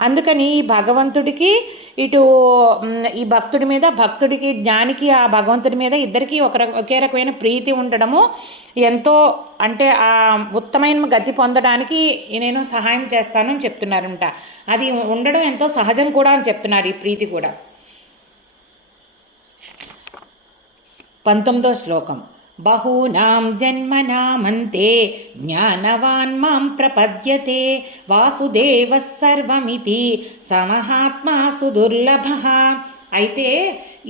అందుకని ఈ భగవంతుడికి ఇటు ఈ భక్తుడికి జ్ఞానికి ఆ భగవంతుడి మీద ఇద్దరికీ ఒకే రకమైన ప్రీతి ఉండడము ఎంతో, అంటే ఆ ఉత్తమైన గతి పొందడానికి నేను సహాయం చేస్తాను అని చెప్తున్నారంట. అది ఉండడం ఎంతో సహజం కూడా అని చెప్తున్నారు, ఈ ప్రీతి కూడా. 19వ శ్లోకం. బహూనాం జన్మనామంతే జ్ఞానవాన్ మాం ప్రపద్యతే వాసుదేవ సర్వమితి సమహాత్మా సుదుర్లభః. అయితే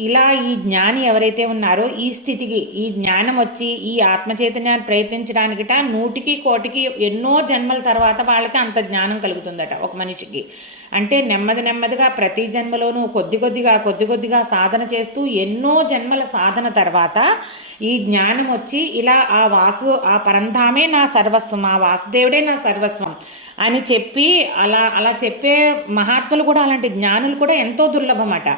ఇలా ఈ జ్ఞాని ఎవరైతే ఉన్నారో ఈ స్థితికి, ఈ జ్ఞానం వచ్చి ఈ ఆత్మచైతన్యాన్ని ప్రయత్నించడానికిట 100కి 1,000,000 ఎన్నో జన్మల తర్వాత వాళ్ళకి అంత జ్ఞానం కలుగుతుందట ఒక మనిషికి. అంటే నెమ్మదిగా ప్రతి జన్మలోనూ కొద్దిగా సాధన చేస్తూ ఎన్నో జన్మల సాధన తర్వాత ఈ జ్ఞానం వచ్చి ఇలా ఆ పరంధామే నా సర్వస్వం, ఆ వాసుదేవుడే నా సర్వస్వం అని చెప్పి అలా చెప్పే మహాత్ములు కూడా, అలాంటి జ్ఞానులు కూడా ఎంతో దుర్లభమట.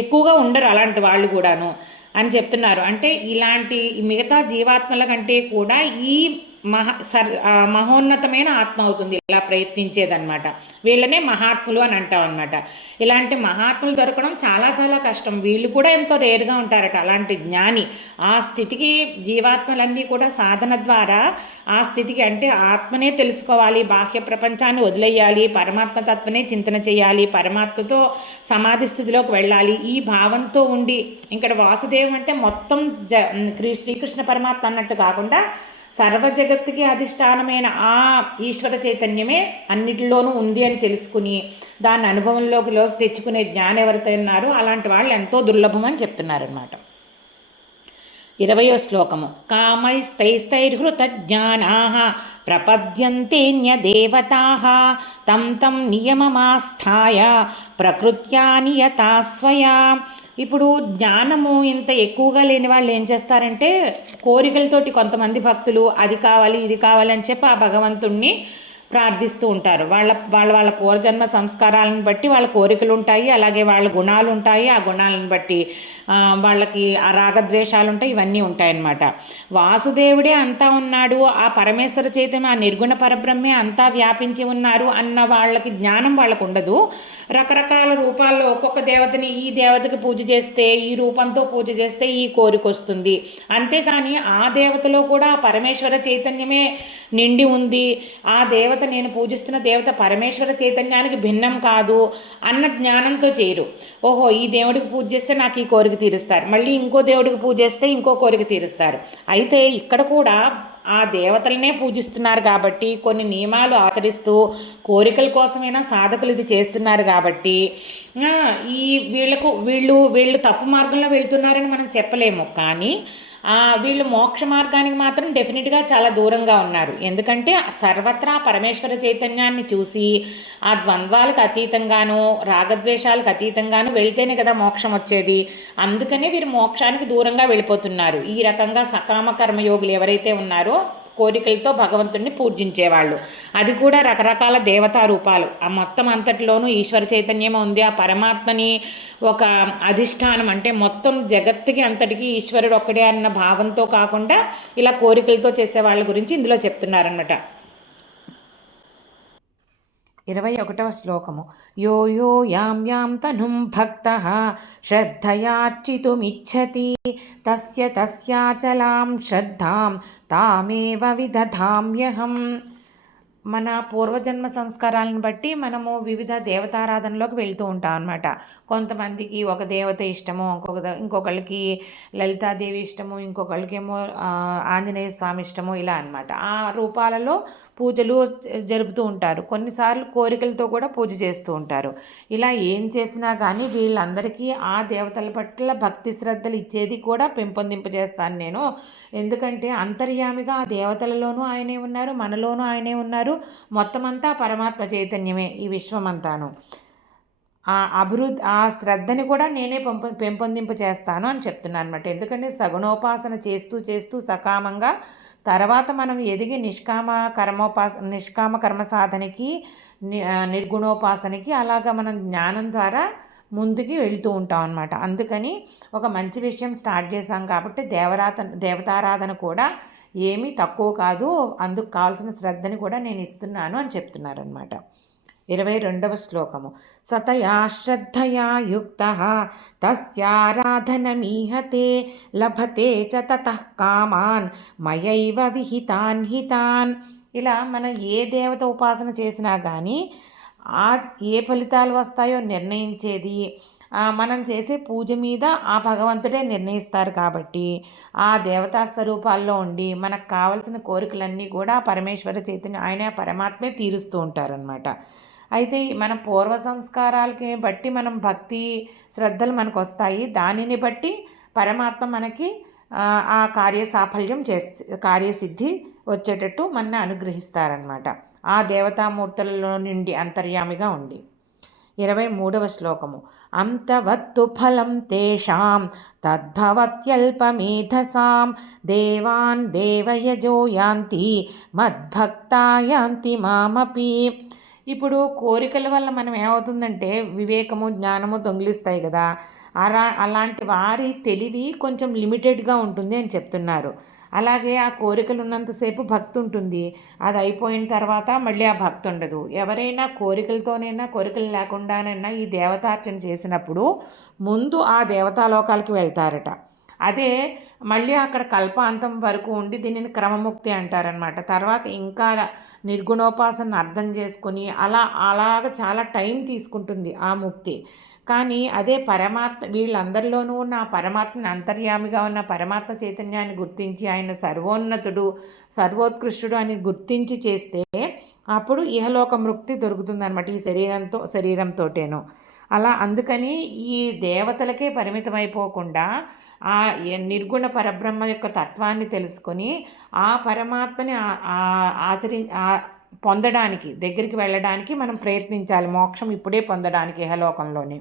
ఎక్కువగా ఉండరు అలాంటి వాళ్ళు కూడాను అని చెప్తున్నారు. అంటే ఇలాంటి మిగతా జీవాత్మల కంటే కూడా ఈ మహోన్నతమైన ఆత్మ అవుతుంది ఇలా ప్రయత్నించేదన్నమాట. వీళ్ళనే మహాత్ములు అని అంటాం అనమాట. ఇలాంటి మహాత్ములు దొరకడం చాలా కష్టం. వీళ్ళు కూడా ఎంతో రేరుగా ఉంటారట. అలాంటి జ్ఞాని ఆ స్థితికి జీవాత్మలన్నీ కూడా సాధన ద్వారా ఆ స్థితికి, అంటే ఆత్మనే తెలుసుకోవాలి, బాహ్య ప్రపంచాన్ని వదిలేయాలి, పరమాత్మ తత్వనే చింతన చేయాలి, పరమాత్మతో సమాధి స్థితిలోకి వెళ్ళాలి, ఈ భావంతో ఉండి, ఇక్కడ వాసుదేవం అంటే మొత్తం శ్రీకృష్ణ పరమాత్మ అన్నట్టు కాకుండా సర్వ జగత్తుకి అధిష్టానమైన ఆ ఈశ్వర చైతన్యమే అన్నిటిలోనూ ఉంది అని తెలుసుకుని దాన్ని అనుభవంలోకి తెచ్చుకునే జ్ఞానం ఎవరైతే ఉన్నారో అలాంటి వాళ్ళు ఎంతో దుర్లభం అని చెప్తున్నారన్నమాట. 20వ శ్లోకము. కామైస్తైస్తైర్హృత జ్ఞానాః ప్రపద్యంతేన్యదేవతాః తం నియమమాస్థాయ ప్రకృత్యా నియతా స్వయా. ఇప్పుడు జ్ఞానము ఇంత ఎక్కువగా లేని వాళ్ళు ఏం చేస్తారంటే కోరికలతోటి కొంతమంది భక్తులు అది కావాలి ఇది కావాలి అని చెప్పి ఆ భగవంతుణ్ణి ప్రార్థిస్తూ ఉంటారు. వాళ్ళ పూర్వజన్మ సంస్కారాలను బట్టి వాళ్ళ కోరికలు ఉంటాయి, అలాగే వాళ్ళ గుణాలు ఉంటాయి, ఆ గుణాలను బట్టి వాళ్ళకి ఆ రాగద్వేషాలు ఉంటాయి, ఇవన్నీ ఉంటాయన్నమాట. వాసుదేవుడే అంతా ఉన్నాడు, ఆ పరమేశ్వర చైతన్యం, ఆ నిర్గుణ పరబ్రహ్మే అంతా వ్యాపించి ఉన్నారు అన్న వాళ్ళకి జ్ఞానం వాళ్ళకు ఉండదు. రకరకాల రూపాల్లో ఒక్కొక్క దేవతని ఈ దేవతకి పూజ చేస్తే ఈ రూపంతో పూజ చేస్తే ఈ కోరిక వస్తుంది. అంతేకాని ఆ దేవతలో కూడా పరమేశ్వర చైతన్యమే నిండి ఉంది, ఆ దేవత నేను పూజిస్తున్న దేవత పరమేశ్వర చైతన్యానికి భిన్నం కాదు అన్న జ్ఞానంతో చేయరు. ఓహో ఈ దేవుడికి పూజ చేస్తే నాకు ఈ కోరిక తీరుస్తారు, మళ్ళీ ఇంకో దేవుడికి పూజ చేస్తే ఇంకో కోరిక తీరుస్తారు. అయితే ఇక్కడ కూడా ఆ దేవతలనే పూజిస్తున్నారు కాబట్టి కొన్ని నియమాలు ఆచరిస్తూ కోరికల కోసమైనా సాధకులు ఇది చేస్తున్నారు కాబట్టి ఈ వీళ్ళు తప్పు మార్గంలో వెళ్తున్నారని మనం చెప్పలేము. కానీ వీళ్ళు మోక్ష మార్గానికి మాత్రం డెఫినెట్గా చాలా దూరంగా ఉన్నారు. ఎందుకంటే సర్వత్రా పరమేశ్వర చైతన్యాన్ని చూసి ఆ ద్వంద్వాలకు అతీతంగాను రాగద్వేషాలకు అతీతంగాను వెళ్తేనే కదా మోక్షం వచ్చేది. అందుకనే వీరు మోక్షానికి దూరంగా వెళ్ళిపోతున్నారు. ఈ రకంగా సకామ కర్మయోగులు ఎవరైతే ఉన్నారో కోరికలతో భగవంతుడిని పూజించేవాళ్ళు, అది కూడా రకరకాల దేవతా రూపాలు. ఆ మొత్తం అంతటిలోనూ ఈశ్వర చైతన్యం ఉంది. ఆ పరమాత్మని ఒక అధిష్టానం అంటే మొత్తం జగత్తుకి అంతటికి ఈశ్వరుడు ఒక్కడే అన్న భావంతో కాకుండా ఇలా కోరికలతో చేసే వాళ్ళ గురించి ఇందులో చెప్తున్నారనమాట. 21వ శ్లోకము. యో యో యాం యాం తనుం భక్తః శ్రద్ధయార్చితుమిచ్చతి తస్య తస్యాచలాం శ్రద్ధాం తామేవ విదధామ్యహం. మన పూర్వజన్మ సంస్కారాలను బట్టి మనము వివిధ దేవతారాధనలోకి వెళ్తూ ఉంటాం అన్నమాట. కొంతమందికి ఒక దేవత ఇష్టము, ఇంకొకళ్ళకి లలితాదేవి ఇష్టము, ఇంకొకళ్ళకేమో ఆంజనేయ స్వామి ఇష్టము, ఇలా అనమాట. ఆ రూపాలలో పూజలు జరుపుతూ ఉంటారు. కొన్నిసార్లు కోరికలతో కూడా పూజ చేస్తూ ఉంటారు. ఇలా ఏం చేసినా కానీ వీళ్ళందరికీ ఆ దేవతల పట్ల భక్తి శ్రద్ధలు ఇచ్చేది కూడా పెంపొందింపజేస్తాను నేను. ఎందుకంటే అంతర్యామిగా ఆ దేవతలలోనూ ఆయనే ఉన్నారు, మనలోనూ ఆయనే ఉన్నారు. మొత్తం అంతా పరమాత్మ చైతన్యమే ఈ విశ్వమంతాను. ఆ శ్రద్ధని కూడా నేనే పెంపొందింపచేస్తాను అని చెప్తున్నాను అనమాట. ఎందుకంటే సగుణోపాసన చేస్తూ చేస్తూ సకామంగా తర్వాత మనం ఎదిగి నిష్కామ కర్మ సాధనకి నిర్గుణోపాసనకి అలాగా మనం జ్ఞానం ద్వారా ముందుకి వెళ్తూ ఉంటాం అనమాట. అందుకని ఒక మంచి విషయం స్టార్ట్ చేశాం కాబట్టి దేవతారాధన కూడా ఏమీ తక్కువ కాదు, అందుకు కావాల్సిన శ్రద్ధని కూడా నేను ఇస్తున్నాను అని చెప్తున్నారనమాట. 22వ శ్లోకము. సతయా శ్రద్ధయా యుక్తః తస్యారాధనమీహతే లభతే చ తతః కామాన్ మయైవ విహితాన్ హితాన్. ఇలా మనం ఏ దేవత ఉపాసన చేసినా కానీ ఏ ఫలితాలు వస్తాయో నిర్ణయించేది మనం చేసే పూజ మీద ఆ భగవంతుడే నిర్ణయిస్తారు. కాబట్టి ఆ దేవతా స్వరూపాల్లో ఉండి మనకు కావలసిన కోరికలన్నీ కూడా పరమేశ్వర చైతన్యం ఆయన పరమాత్మే తీరుస్తూ ఉంటారనమాట. అయితే మన పూర్వ సంస్కారాలకి బట్టి మనం భక్తి శ్రద్ధలు మనకు వస్తాయి. దానిని బట్టి పరమాత్మ మనకి ఆ కార్యసిద్ధి వచ్చేటట్టు మన అనుగ్రహిస్తారనమాట, ఆ దేవతామూర్తులలో నుండి అంతర్యామిగా ఉండి. 23వ శ్లోకము. అంతవత్తు ఫలం తేషాం తద్భవత్యల్పమేధసాం దేవాన్ దేవయజో యాంతి మద్భక్తా యాంతి మామపి. ఇప్పుడు కోరికల వల్ల మనం ఏమవుతుందంటే వివేకము జ్ఞానము దొంగిలిస్తాయి కదా, అలాంటి వారి తెలివి కొంచెం లిమిటెడ్గా ఉంటుంది అని చెప్తున్నారు. అలాగే ఆ కోరికలు ఉన్నంతసేపు భక్తి ఉంటుంది, అది అయిపోయిన తర్వాత మళ్ళీ ఆ భక్తి ఉండదు. ఎవరైనా కోరికలతోనైనా కోరికలు లేకుండానైనా ఈ దేవతార్చన చేసినప్పుడు ముందు ఆ దేవతాలోకాలకి వెళ్తారట. అదే మళ్ళీ అక్కడ కల్పాంతం వరకు ఉండి దీనిని క్రమముక్తి అంటారనమాట. తర్వాత ఇంకా నిర్గుణోపాసన అర్థం చేసుకుని అలాగ చాలా టైం తీసుకుంటుంది ఆ ముక్తి. కానీ అదే పరమాత్మ వీళ్ళందరిలోనూ ఉన్న ఆ పరమాత్మని అంతర్యామిగా ఉన్న పరమాత్మ చైతన్యాన్ని గుర్తించి ఆయన సర్వోన్నతుడు సర్వోత్కృష్టుడు అని గుర్తించి చేస్తే అప్పుడు ఇహలోక ముక్తి దొరుకుతుందన్నమాట ఈ శరీరంతోటేను. అలా అందుకని ఈ దేవతలకే పరిమితమైపోకుండా ఆ నిర్గుణ పరబ్రహ్మ యొక్క తత్వాన్ని తెలుసుకొని ఆ పరమాత్మని పొందడానికి దగ్గరికి వెళ్ళడానికి మనం ప్రయత్నించాలి, మోక్షం ఇప్పుడే పొందడానికి ఇహలోకంలోనే.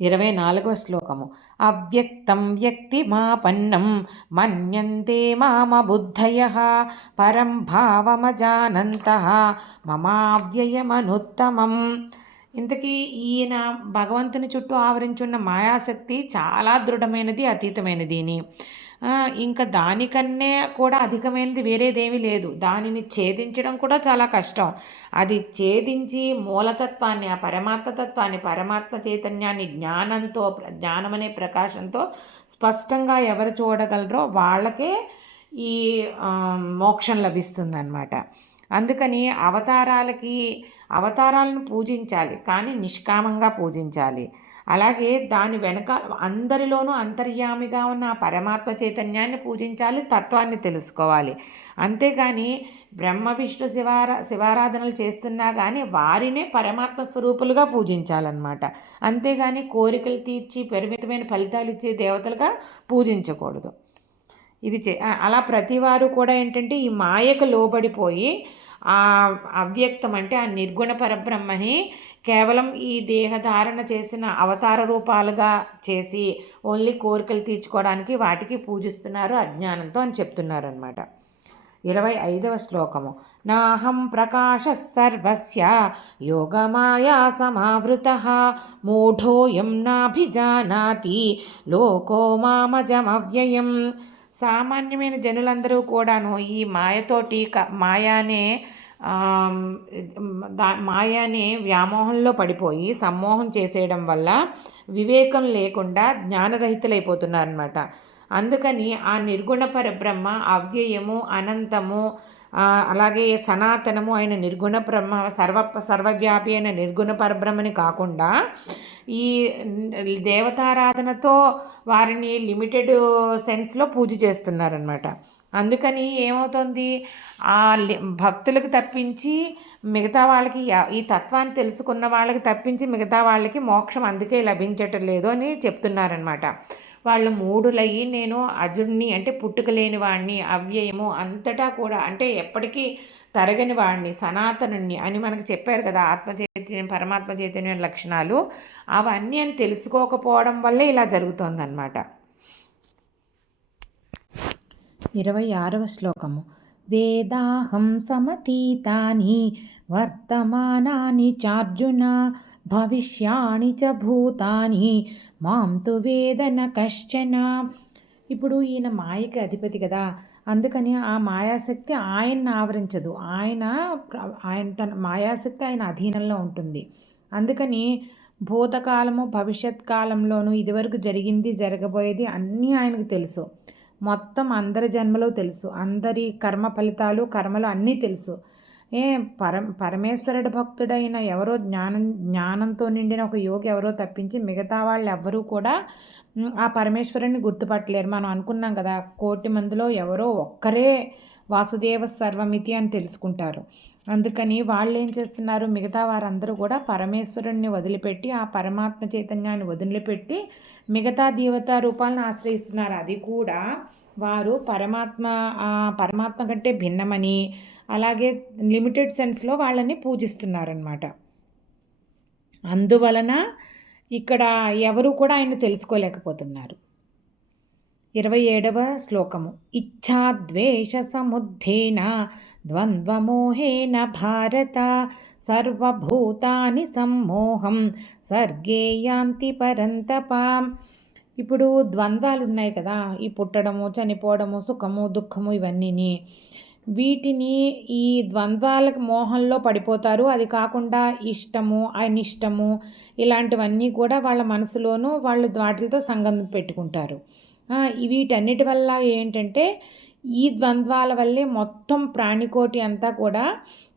24వ శ్లోకము. అవ్యక్తం వ్యక్తిమాపన్నం మన్యంతే మామబుద్ధయః పరం భావమజానంతః మమావ్యయమనుత్తమం. ఇంతకీ ఈయన భగవంతుని చుట్టూ ఆవరించున్న మాయాశక్తి చాలా దృఢమైనది, అతీతమైనది. ఇంకా దానికన్నే కూడా అధికమైనది వేరేదేమీ లేదు. దానిని ఛేదించడం కూడా చాలా కష్టం. అది ఛేదించి మూలతత్వాన్ని, ఆ పరమాత్మతత్వాన్ని, పరమాత్మ చైతన్యాన్ని జ్ఞానంతో, జ్ఞానం అనే ప్రకాశంతో స్పష్టంగా ఎవరు చూడగలరో వాళ్ళకే ఈ మోక్షం లభిస్తుందన్నమాట. అందుకని అవతారాలను పూజించాలి, కానీ నిష్కామంగా పూజించాలి. అలాగే దాని వెనక అందరిలోనూ అంతర్యామిగా ఉన్న ఆ పరమాత్మ చైతన్యాన్ని పూజించాలి, తత్వాన్ని తెలుసుకోవాలి. అంతేగాని బ్రహ్మ విష్ణు శివారాధనలు చేస్తున్నా కానీ వారినే పరమాత్మ స్వరూపులుగా పూజించాలన్నమాట. అంతేగాని కోరికలు తీర్చి పరిమితమైన ఫలితాలు ఇచ్చే దేవతలుగా పూజించకూడదు. ఇది అలా ప్రతివారు కూడా ఏంటంటే ఈ మాయకు లోబడిపోయి ఆ అవ్యక్తం అంటే ఆ నిర్గుణ పరబ్రహ్మని కేవలం ఈ దేహధారణ చేసిన అవతార రూపాలుగా చేసి ఓన్లీ కోరికలు తీర్చుకోవడానికి వాటికి పూజిస్తున్నారు అజ్ఞానంతో అని చెప్తున్నారు అనమాట. 25వ శ్లోకము. నాహం ప్రకాశ సర్వస్య యోగమాయా సమావృతః మూఢోయం నాభిజానాతి లోకో మామజమవ్యయం. సామాన్యమైన జనులందరూ కూడాను ఈ మాయానే వ్యామోహంలో పడిపోయి సమ్మోహం చేసేయడం వల్ల వివేకం లేకుండా జ్ఞానరహితులైపోతున్నారనమాట. అందుకని ఆ నిర్గుణ పరబ్రహ్మ అవ్యయము, అనంతము, అలాగే సనాతనము అయిన నిర్గుణ బ్రహ్మ, సర్వవ్యాపి అయిన నిర్గుణ పరబ్రహ్మని కాకుండా ఈ దేవతారాధనతో వారిని లిమిటెడ్ సెన్స్లో పూజ చేస్తున్నారనమాట. అందుకని ఏమవుతుంది, ఆ భక్తులకు తప్పించి మిగతా వాళ్ళకి, ఈ తత్వాన్ని తెలుసుకున్న వాళ్ళకి తప్పించి మిగతా వాళ్ళకి మోక్షం అందుకే లభించటం లేదు అని చెప్తున్నారనమాట. వాళ్ళు మూఢులయ్యి నేను అజుడిని అంటే పుట్టుక లేని వాడిని, అవ్యయము, అంతటా కూడా అంటే ఎప్పటికీ తరగని వాడిని, సనాతనుణ్ణి అని మనకు చెప్పారు కదా. ఆత్మచైతన్యం, పరమాత్మ చైతన్యం లక్షణాలు అవన్నీ అని తెలుసుకోకపోవడం వల్లే ఇలా జరుగుతోందన్నమాట. 26వ శ్లోకము. వేదాహం సమతీతాని వర్తమానాని చార్జున భవిష్యాణి చ భూతాని మాం తు వేదన కశ్చన. ఇప్పుడు ఈయన మాయకి అధిపతి కదా, అందుకని ఆ మాయాశక్తి ఆయన్ని ఆవరించదు. ఆయన తన మాయాశక్తి ఆయన అధీనంలో ఉంటుంది. అందుకని భూతకాలము భవిష్యత్ కాలంలోనూ ఇదివరకు జరిగింది జరగబోయేది అన్నీ ఆయనకు తెలుసు. మొత్తం అందరి జన్మలో తెలుసు, అందరి కర్మ ఫలితాలు కర్మలు అన్నీ తెలుసు. పరమేశ్వరుడు భక్తుడైన ఎవరో జ్ఞానంతో నిండిన ఒక యోగి ఎవరో తప్పించి మిగతా వాళ్ళు ఎవ్వరూ కూడా ఆ పరమేశ్వరుని గుర్తుపట్టలేరు. మనం అనుకున్నాం కదా, 1,000,000 మందిలో ఎవరో ఒక్కరే వాసుదేవ సర్వమితి అని తెలుసుకుంటారు. అందుకని వాళ్ళు ఏం చేస్తున్నారు, మిగతా వారందరూ కూడా పరమేశ్వరుణ్ణి వదిలిపెట్టి, ఆ పరమాత్మ చైతన్యాన్ని వదిలిపెట్టి మిగతా దేవతా రూపాలను ఆశ్రయిస్తున్నారు. అది కూడా వారు పరమాత్మ కంటే భిన్నమని, అలాగే లిమిటెడ్ సెన్స్లో వాళ్ళని పూజిస్తున్నారనమాట. అందువలన ఇక్కడ ఎవరు కూడా ఆయన తెలుసుకోలేకపోతున్నారు. 27వ శ్లోకము. ఇచ్ఛాద్వేష సముద్ధేన ద్వంద్వమోహేన భారత సర్వభూతాని సమ్మోహం సర్గే యాంతి పరంతప. ఇప్పుడు ద్వంద్వాలు ఉన్నాయి కదా, ఈ పుట్టడము, చనిపోవడము, సుఖము, దుఃఖము, ఇవన్నీని వీటిని ఈ ద్వంద్వాలకు మోహంలో పడిపోతారు. అది కాకుండా ఇష్టము, అనిష్టము, ఇలాంటివన్నీ కూడా వాళ్ళ మనసులోనూ వాళ్ళు వాటితో సంబంధం పెట్టుకుంటారు. వీటన్నిటి వల్ల ఏంటంటే ఈ ద్వంద్వాల వల్లే మొత్తం ప్రాణికోటి అంతా కూడా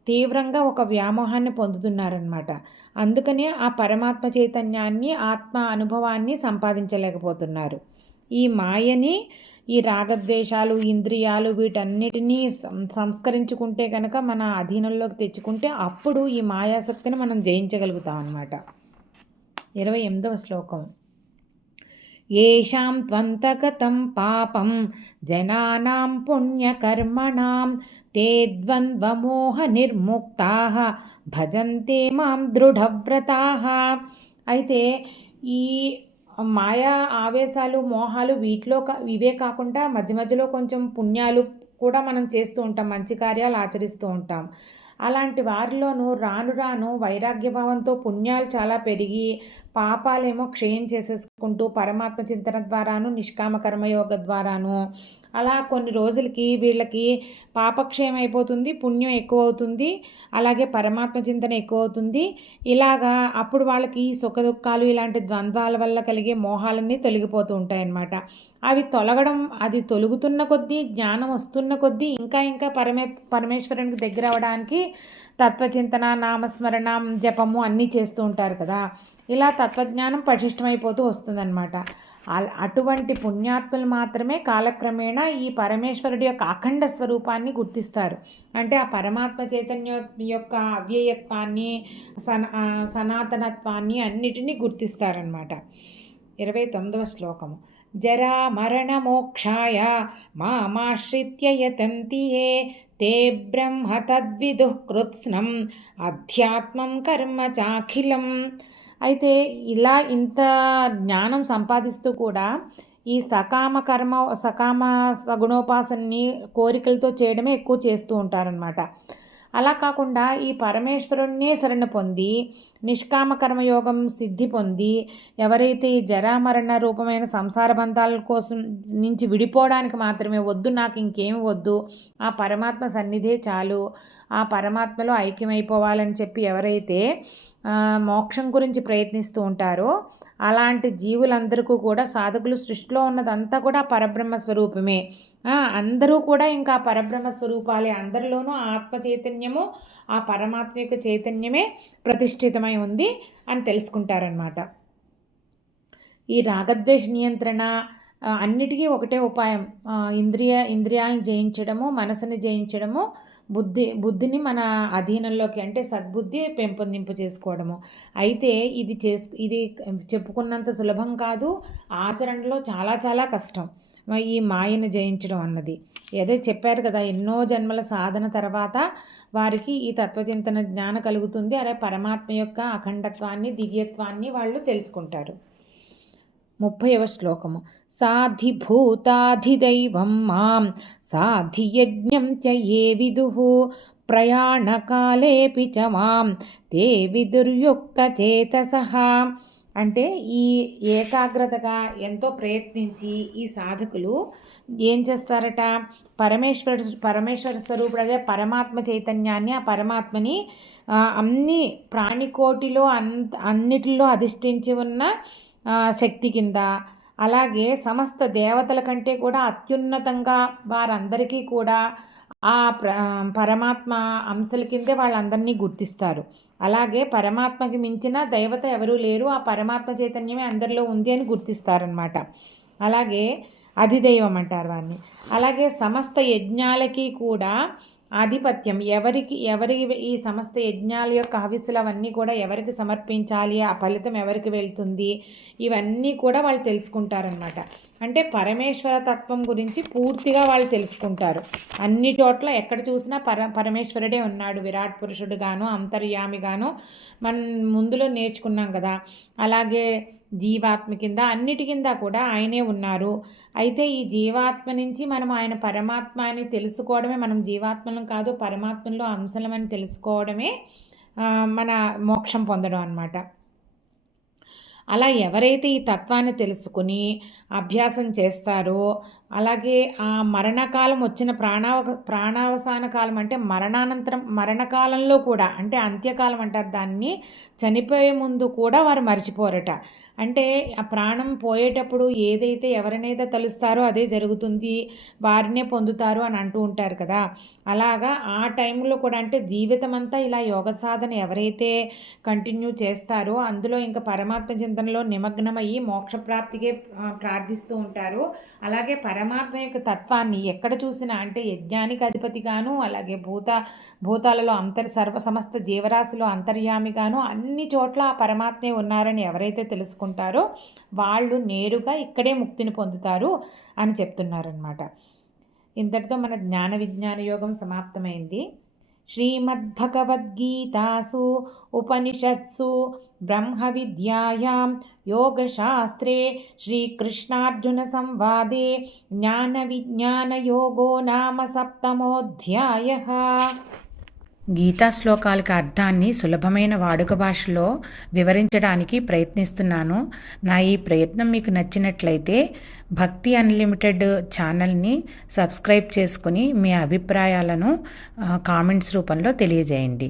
తీవ్రంగా ఒక వ్యామోహాన్ని పొందుతున్నారనమాట. అందుకనే ఆ పరమాత్మ చైతన్యాన్ని, ఆత్మ అనుభవాన్ని సంపాదించలేకపోతున్నారు. ఈ మాయని, ఈ రాగద్వేషాలు, ఇంద్రియాలు వీటన్నిటినీ సంస్కరించుకుంటే కనుక మన అధీనంలోకి తెచ్చుకుంటే అప్పుడు ఈ మాయాశక్తిని మనం జయించగలుగుతాం అన్నమాట. 28వ శ్లోకం. ఏషాం త్వంతగతం పాపం జనానాం పుణ్యకర్మణాం తే ద్వంద్వమోహ నిర్ముక్తాః భజంతే మాం దృఢవ్రతాః. అయితే ఈ మాయా ఆవేశాలు, మోహాలు ఇవే కాకుండా మధ్య మధ్యలో కొంచెం పుణ్యాలు కూడా మనం చేస్తూ ఉంటాం, మంచి కార్యాలు ఆచరిస్తూ ఉంటాం. అలాంటి వారిలోనూ రాను రాను వైరాగ్యభావంతో పుణ్యాలు చాలా పెరిగి పాపాలేమో క్షయం చేసేసుకుంటూ పరమాత్మ చింతన ద్వారాను నిష్కామ కర్మయోగ ద్వారాను అలా కొన్ని రోజులకి వీళ్ళకి పాపక్షయం అయిపోతుంది, పుణ్యం ఎక్కువ అవుతుంది, అలాగే పరమాత్మ చింతన ఎక్కువ అవుతుంది. ఇలాగా అప్పుడు వాళ్ళకి సుఖ దుఃఖాలు ఇలాంటి ద్వంద్వాల వల్ల కలిగే మోహాలన్నీ తొలగిపోతూ ఉంటాయన్నమాట. అవి తొలగడం, అది తొలుగుతున్న కొద్దీ, జ్ఞానం వస్తున్న కొద్దీ ఇంకా ఇంకా పరమేశ్వరునికి దగ్గర అవ్వడానికి తత్వచింతన, నామస్మరణ, జపము అన్నీ చేస్తూ ఉంటారు కదా. ఇలా తత్వజ్ఞానం పటిష్టమైపోతూ వస్తుందన్నమాట. అటువంటి పుణ్యాత్ములు మాత్రమే కాలక్రమేణా ఈ పరమేశ్వరుడి యొక్క అఖండ స్వరూపాన్ని గుర్తిస్తారు. అంటే ఆ పరమాత్మ చైతన్యం యొక్క అవ్యయత్వాన్ని, సనాతనత్వాన్ని అన్నిటినీ గుర్తిస్తారనమాట. 29వ శ్లోకము. జరా మరణ మోక్షాయ మామాశ్రిత్య యతంతి యే తే బ్రహ్మ తద్విదుః కృత్స్నం అధ్యాత్మం కర్మ చాఖిలం. అయితే ఇలా ఇంత జ్ఞానం సంపాదిస్తూ కూడా ఈ సకామ సగుణోపాసనని కోరికలతో చేయడమే ఎక్కువ చేస్తూ ఉంటారనమాట. అలా కాకుండా ఈ పరమేశ్వరుణ్ణే శరణ పొంది నిష్కామ కర్మయోగం సిద్ధి పొంది ఎవరైతే ఈ జరామరణ రూపమైన సంసార బంధాల కోసం నుంచి విడిపోవడానికి మాత్రమే వద్దు, నాకు ఇంకేమి వద్దు, ఆ పరమాత్మ సన్నిధే చాలు, ఆ పరమాత్మలో ఐక్యమైపోవాలని చెప్పి ఎవరైతే మోక్షం గురించి ప్రయత్నిస్తూ ఉంటారో అలాంటి జీవులందరికీ కూడా సాధకులు సృష్టిలో ఉన్నదంతా కూడా పరబ్రహ్మ స్వరూపమే. అందరూ కూడా ఇంకా పరబ్రహ్మ స్వరూపాలే. అందరిలోనూ ఆత్మ చైతన్యము, ఆ పరమాత్మ యొక్క చైతన్యమే ప్రతిష్ఠితమై ఉంది అని తెలుసుకుంటారనమాట. ఈ రాగద్వేష నియంత్రణ అన్నిటికీ ఒకటే ఉపాయం. ఇంద్రియాలను జయించడము, మనసుని జయించడము, బుద్ధిని మన అధీనంలోకి అంటే సద్బుద్ధి పెంపొందింపు చేసుకోవడము. అయితే ఇది చెప్పుకున్నంత సులభం కాదు, ఆచరణలో చాలా చాలా కష్టం ఈ మాయను జయించడం అన్నది. ఏదో చెప్పారు కదా, ఎన్నో జన్మల సాధన తర్వాత వారికి ఈ తత్వచింతన జ్ఞానం కలుగుతుంది. అదే పరమాత్మ యొక్క అఖండత్వాన్ని, దివ్యత్వాన్ని వాళ్ళు తెలుసుకుంటారు. 30వ శ్లోకము. సాధిభూతాధిదైవం మాం సాధియజ్ఞం చ ఏ విదుః ప్రయాణకాలేపి చ మాం తే విదుర్యుక్త చేతసః. అంటే ఈ ఏకాగ్రతగా ఎంతో ప్రయత్నించి ఈ సాధకులు ఏం చేస్తారట, పరమేశ్వర స్వరూపుడే పరమాత్మ చైతన్యాన్ని, ఆ పరమాత్మని అన్ని ప్రాణికోటిలో అన్నిటిలో అధిష్ఠించి ఉన్న శక్తి కింద, అలాగే సమస్త దేవతల కంటే కూడా అత్యున్నతంగా వారందరికీ కూడా ఆ పరమాత్మ అంశల కిందే వాళ్ళందరినీ గుర్తిస్తారు. అలాగే పరమాత్మకి మించిన దేవత ఎవరూ లేరు, ఆ పరమాత్మ చైతన్యమే అందరిలో ఉంది అని గుర్తిస్తారనమాట. అలాగే అధిదైవం అంటారు వారిని. అలాగే సమస్త యజ్ఞాలకి కూడా ఆధిపత్యం, ఎవరి ఈ సమస్త యజ్ఞాల యొక్క హవిస్సులు అవన్నీ కూడా ఎవరికి సమర్పించాలి, ఆ ఫలితం ఎవరికి వెళ్తుంది, ఇవన్నీ కూడా వాళ్ళు తెలుసుకుంటారనమాట. అంటే పరమేశ్వర తత్వం గురించి పూర్తిగా వాళ్ళు తెలుసుకుంటారు. అన్ని చోట్ల ఎక్కడ చూసినా పరమేశ్వరుడే ఉన్నాడు, విరాట్ పురుషుడుగాను అంతర్యామిగాను మనం ముందులో నేర్చుకున్నాం కదా. అలాగే జీవాత్మ కింద అన్నిటి కింద కూడా ఆయనే ఉన్నారు. అయితే ఈ జీవాత్మ నుంచి మనం ఆయన పరమాత్మ అని తెలుసుకోవడమే, మనం జీవాత్మలం కాదు పరమాత్మలో అంశలమని తెలుసుకోవడమే మన మోక్షం పొందడం అన్నమాట. అలా ఎవరైతే ఈ తత్వాన్ని తెలుసుకుని అభ్యాసం చేస్తారో, అలాగే ఆ మరణకాలం వచ్చిన ప్రాణావసాన కాలం అంటే మరణకాలంలో కూడా, అంటే అంత్యకాలం అంటారు దాన్ని, చనిపోయే ముందు కూడా వారు మర్చిపోరట. అంటే ఆ ప్రాణం పోయేటప్పుడు ఏదైతే ఎవరినైతే తలుస్తారో అదే జరుగుతుంది, వారినే పొందుతారు అని అంటూ ఉంటారు కదా. అలాగా ఆ టైంలో కూడా, అంటే జీవితం అంతా ఇలా యోగ సాధన ఎవరైతే కంటిన్యూ చేస్తారో అందులో ఇంకా పరమాత్మ చింతనలో నిమగ్నమయ్యి మోక్షప్రాప్తికే ప్రార్థిస్తూ ఉంటారు. అలాగే పరమాత్మ యొక్క తత్వాన్ని ఎక్కడ చూసినా, అంటే యజ్ఞానికి అధిపతిగాను, అలాగే భూతాలలో సమస్త జీవరాశిలో అంతర్యామిగాను అన్ని చోట్ల ఆ పరమాత్మే ఉన్నారని ఎవరైతే తెలుసుకుంటారో వాళ్ళు నేరుగా ఇక్కడే ముక్తిని పొందుతారు అని చెప్తున్నారనమాట. ఇంతటితో మన జ్ఞాన విజ్ఞాన యోగం సమాప్తమైంది. శ్రీమద్భగవద్గీతాసు ఉపనిషత్సు బ్రహ్మ విద్యాయాం యోగశాస్త్రే శ్రీకృష్ణార్జున సంవాదే జ్ఞాన విజ్ఞాన యోగో నామ 7మోऽధ్యాయః. గీతా శ్లోకాలకి అర్థాన్ని సులభమైన వాడుక భాషలో వివరించడానికి ప్రయత్నిస్తున్నాను. నా ఈ ప్రయత్నం మీకు నచ్చినట్లయితే భక్తి అన్లిమిటెడ్ ఛానల్ని సబ్స్క్రైబ్ చేసుకుని మీ అభిప్రాయాలను కామెంట్స్ రూపంలో తెలియజేయండి.